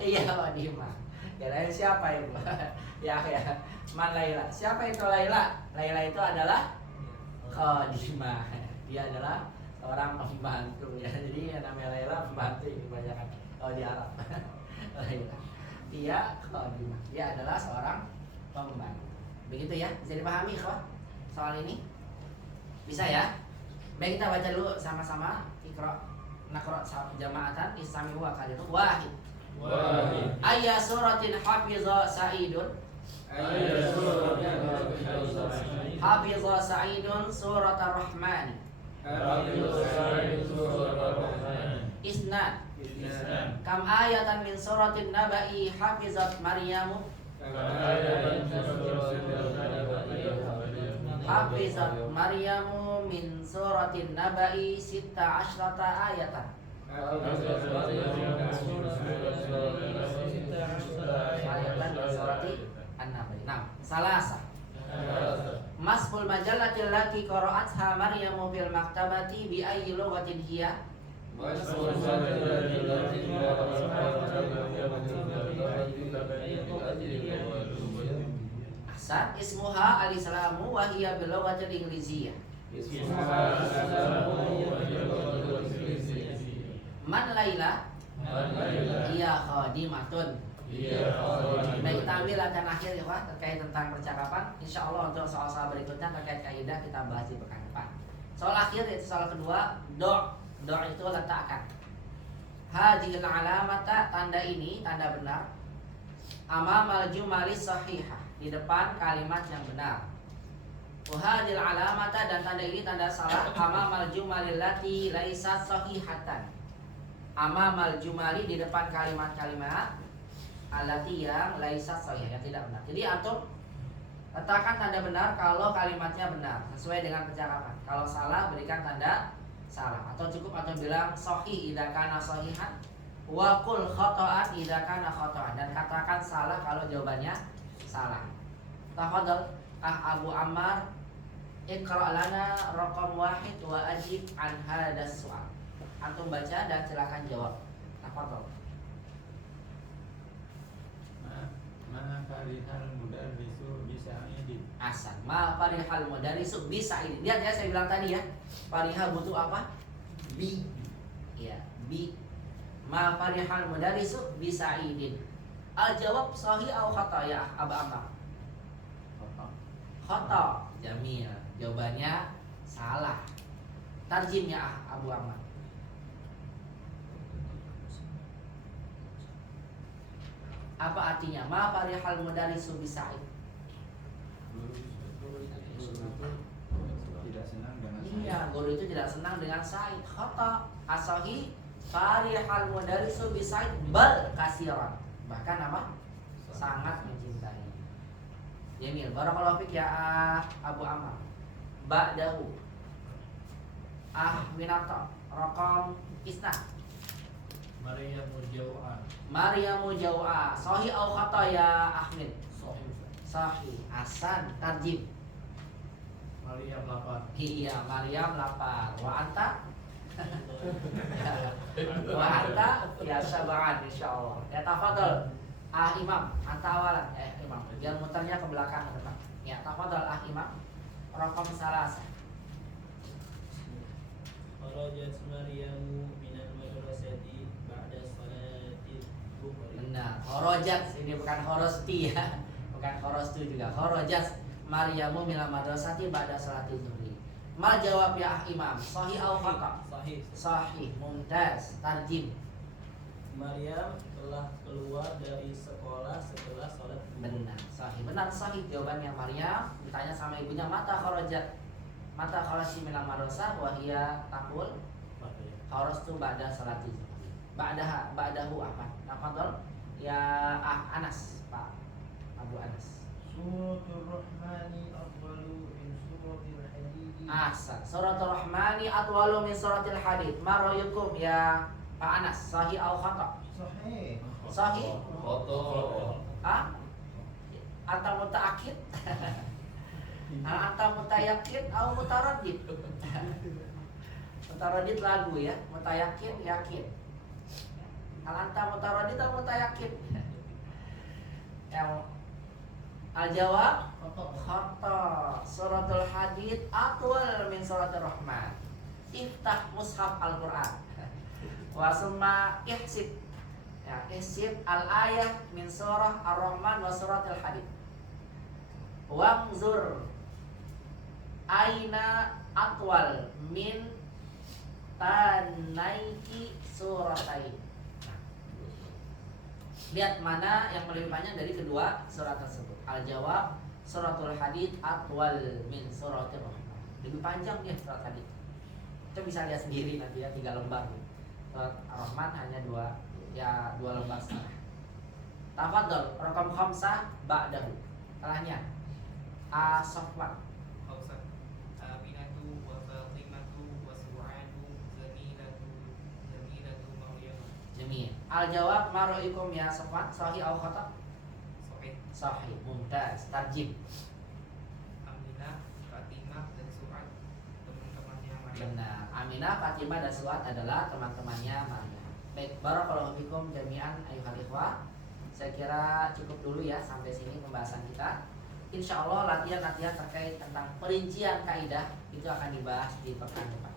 Iya, Khadimah. Kirain siapa itu? Ya. Man Laila. Siapa itu Laila? Laila itu adalah Khadimah. Dia adalah seorang pembantu ya. Jadi yang namanya Laila pembantu ini kebanyakan kalau di Arab. Laila. Dia Khadimah. Dia adalah seorang pembantu. Begitu ya? Bisa dipahami kok soal ini? Bisa ya? Baik, kita baca dulu sama-sama. Iqra naqra jama'atan istami'u wa qadiru. Wahid. Ayya suratin hafiza Sa'idun. Hafiza Sa'idun surat ar-Rahman. Isnan. Kam ayatan min suratin naba'i hafizat Maryamu. Hafizat Maryamu min suratin naba'i sitta asyrata ayatan. Ayatan min surati an-naba'i. Nah, salasa. Masful majallatil lati qara'atha Maryamu fil maktabati bi ayyi lughatin hiya? Ahsan. Ismuha al-Islamu wa hiya bil lughatil Inggrisiyah. Man Laila? Iya khadimatun. Baik, kita ambil akan akhir ya Pak, terkait tentang percakapan. Insya Allah untuk soal-soal berikutnya terkait kaidah kita bahas di pekan depan. Soal akhir yaitu soal kedua, do' itu letakkan. Hadhil alamata, tanda ini, tanda benar. Amamal jumali sahihah, di depan kalimat yang benar. Hadhil alamata, dan tanda ini tanda salah. Amamal jumali lati laisat sahihatan. Amamal jumali, di depan kalimat-kalimat alati yang laisat sahih, yang tidak benar. Jadi antum letakkan tanda benar kalau kalimatnya benar sesuai dengan percakapan. Kalau salah berikan tanda salah, atau cukup atau bilang sahih idza kana sahihan wa qul khata'an idza kana khata'an, dan katakan salah kalau jawabannya salah. Tafadhal Abu Ammar, iqra lana raqam 1 wa ajib an hadas su'al. Antum baca dan silakan jawab. Tafadhal. Ma farihal mudarrisu bisa'idin. Asan. Ma farihal mudarrisu bisa'idin. Lihat ya, saya bilang tadi ya. Farihal butuh apa? Bi. Ya, bi. Ma farihal mudarrisu bisa'idin. Al-jawab sahih atau khata ya Abu Ammar? Khata. Jamil. Jawabannya salah. Tarjimnya Abu Ammar. Apa artinya? Ma farihal mudarrisu bisa'id. Tidak senang dengan Iya, guru itu tidak senang dengan Sa'id. Khata. Asahi farihal mudarrisu bisa'id bal kasiran. Bahkan apa? Sangat mencintai. Jamil. Barakallahu fiik ya Abu Ammar. ba'dahu. Minata raqam isna. Maryamu Jaw'an. Maryamu Jaw'a. Sahih au khata ya Ahmad? Sahih. Sahih. Hasan tarjim. Maryam lapar. Iya, Maryam lapar. Wa anta? Wa anta ya sab'an insyaallah. Ya tafadhol. Imam, anta awalan. Imam. Biar muternya ke belakang ke depan. Ya, tafadhol Imam. Raqam salasa. Kharajat Maryamu minal madrasati ba'da salatil zuhri. Benar. Kharajat ini bukan khorosti ya. Bukan khorostu juga. Kharajat Maryamu minal madrasati ba'da salatil zuhri. Mal jawab ya Imam. Sahih au khata? Sahih. Sahih. Mumtaz. Tarjim. Maryam telah keluar dari sekolah setelah sholat zuhur. Benar. Sahih. Benar sahih jawabannya. Maryam ditanya sama ibunya, mata kharajat. Mata kharajat minal madrasah wa hiya taqul kharastu ba'da salatil zuhri. Ba'dahu apa? Tafadhol ya Anas, Pak Abu Anas. Suratul Rahmani afdalu min suratil Hadid. Ahsan. Suratul Rahmani atwalu min suratil Hadid. Ma ra'yukum ya Pak Anas? Sahih au khata? Sahih. Sahih? Foto. Atau muta'akid? Atau mutayakin atau mutaradid? Mutaradid lagu ya, mutayakin yakin. Anta mutaradid atau mutayakin? Yang al-jawab khata. Suratul Hadid atwal min suratul Rahman. Iftah mushaf Al-Qur'an. Wa summa ihsib. Ya, ihsib al-ayah min surah Ar-Rahman wa suratul Hadid. Wangzur aina atwal min tanaiki suratain. Lihat mana yang lebih panjang dari kedua surat tersebut. Al-jawab suratul Hadid atwal min suratul Rahman. Lebih panjang ya surat Hadid. Kita bisa lihat sendiri nanti ya, 3 lembar. Surat Ar-Rahman hanya 2 lembar setengah. Tafadhol raqam khamsah ba'dahu. Salahnya Sofwan. Khamsah. Aminatu wa Fatimatu wa Su'adu Jamilatu Maryam. Jamil. Al-jawab maru'ikum ya Sofwan. Sahih au khata? Sahih. Sahih. Mumtaz. Tarjim. Aminah, Fatimah dan Su'ad teman-temannya Maryam. Benar. Aminah, Fatimah dan Su'ad adalah teman-temannya Maryam. Baik, barakallahu fikum jami'an ayyuhal ikhwah. Saya kira cukup dulu ya sampai sini pembahasan kita. Insya Allah latihan-latihan terkait tentang perincian kaidah itu akan dibahas di pekan depan.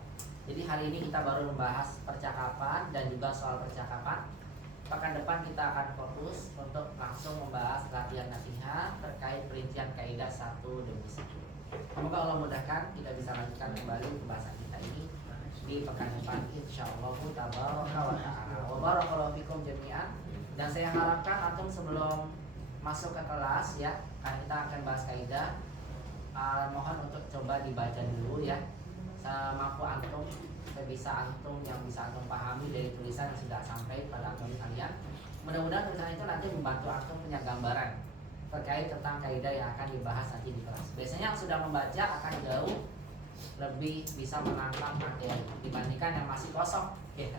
Jadi hari ini kita baru membahas percakapan dan juga soal percakapan. Pekan depan kita akan fokus untuk langsung membahas latihan-latihan terkait perincian kaidah satu demi satu. Semoga Allah mudahkan kita bisa lanjutkan kembali pembahasan kita ini di pekan depan insyaallah tabaraka wa ta'ala. Wa barakallahu fikum jami'an. Dan saya harapkan antum sebelum masuk ke kelas ya, kan kita akan bahas kaidah. Mohon untuk coba dibaca dulu ya, semampu antum, sebisa antum yang bisa antum pahami dari tulisan yang sudah sampai pada antum kalian. Mudah-mudahan tulisan itu nanti membantu antum punya gambaran terkait tentang kaidah yang akan dibahas nanti di kelas. Biasanya yang sudah membaca akan jauh lebih bisa menangkap materi dibandingkan yang masih kosong ya.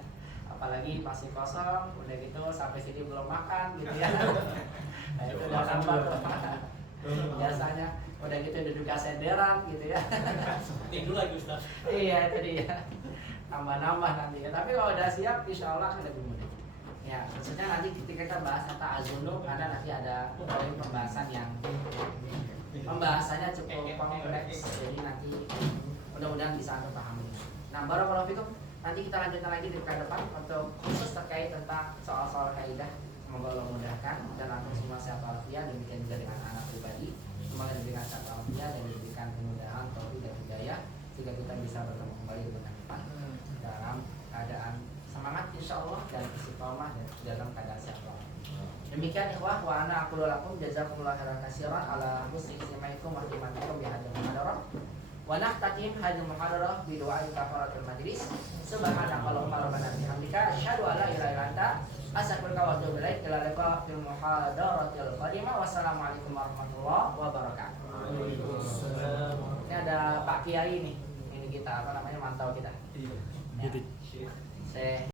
Apalagi masih kosong, udah gitu sampai sini belum makan gitu ya. Nah, itu udah nambah tuh. Biasanya udah gitu duduk senderan gitu ya. Tidur lagi Ustaz. Iya itu dia. Nambah-nambah nanti ya. Tapi kalau udah siap insya Allah akan lebih mudah. Ya, maksudnya nanti ketika kita bahas kata azunub karena nanti ada poin pembahasan yang pembahasannya cukup kompleks. Jadi nanti mudah-mudahan bisa Anda pahami. Nah, barakallahu fikum. Nanti kita lanjutkan lagi di pekan depan untuk khusus terkait tentang soal-soal kaidah. Semoga Allah mudahkan dan langsung semua sehat walafiat. Demikian juga dengan anak pribadi. Semoga diberikan sehat walafiat dan diberikan kemudahan, taufik dan hidayah sehingga kita bisa bertemu kembali di pekan depan dalam keadaan semangat insyaallah dan istiqomah dan dalam keadaan sehat walafiat. Demikian ikhwah wa ana aqulu lakum jazakumullahu khairan katsiran ala husni istimaikum wa khidmatikum bi hadzal muhadarah. Wa nahtatim hadzal muhadarah bi du'a kafaratul majlis. Subhanakallahumma rabbana bihamdika asyhadu an la ilaha illa anta astaghfiruka wa atubu ilaik. Ila liqa fil muhadaratil qadimah. Wassalamualaikum warahmatullahi wabarakatuh. Waalaikumsalam. Ini ada Pak Pak Kiai nih, ini kita apa namanya mantau kita. Iya. Ya. Saya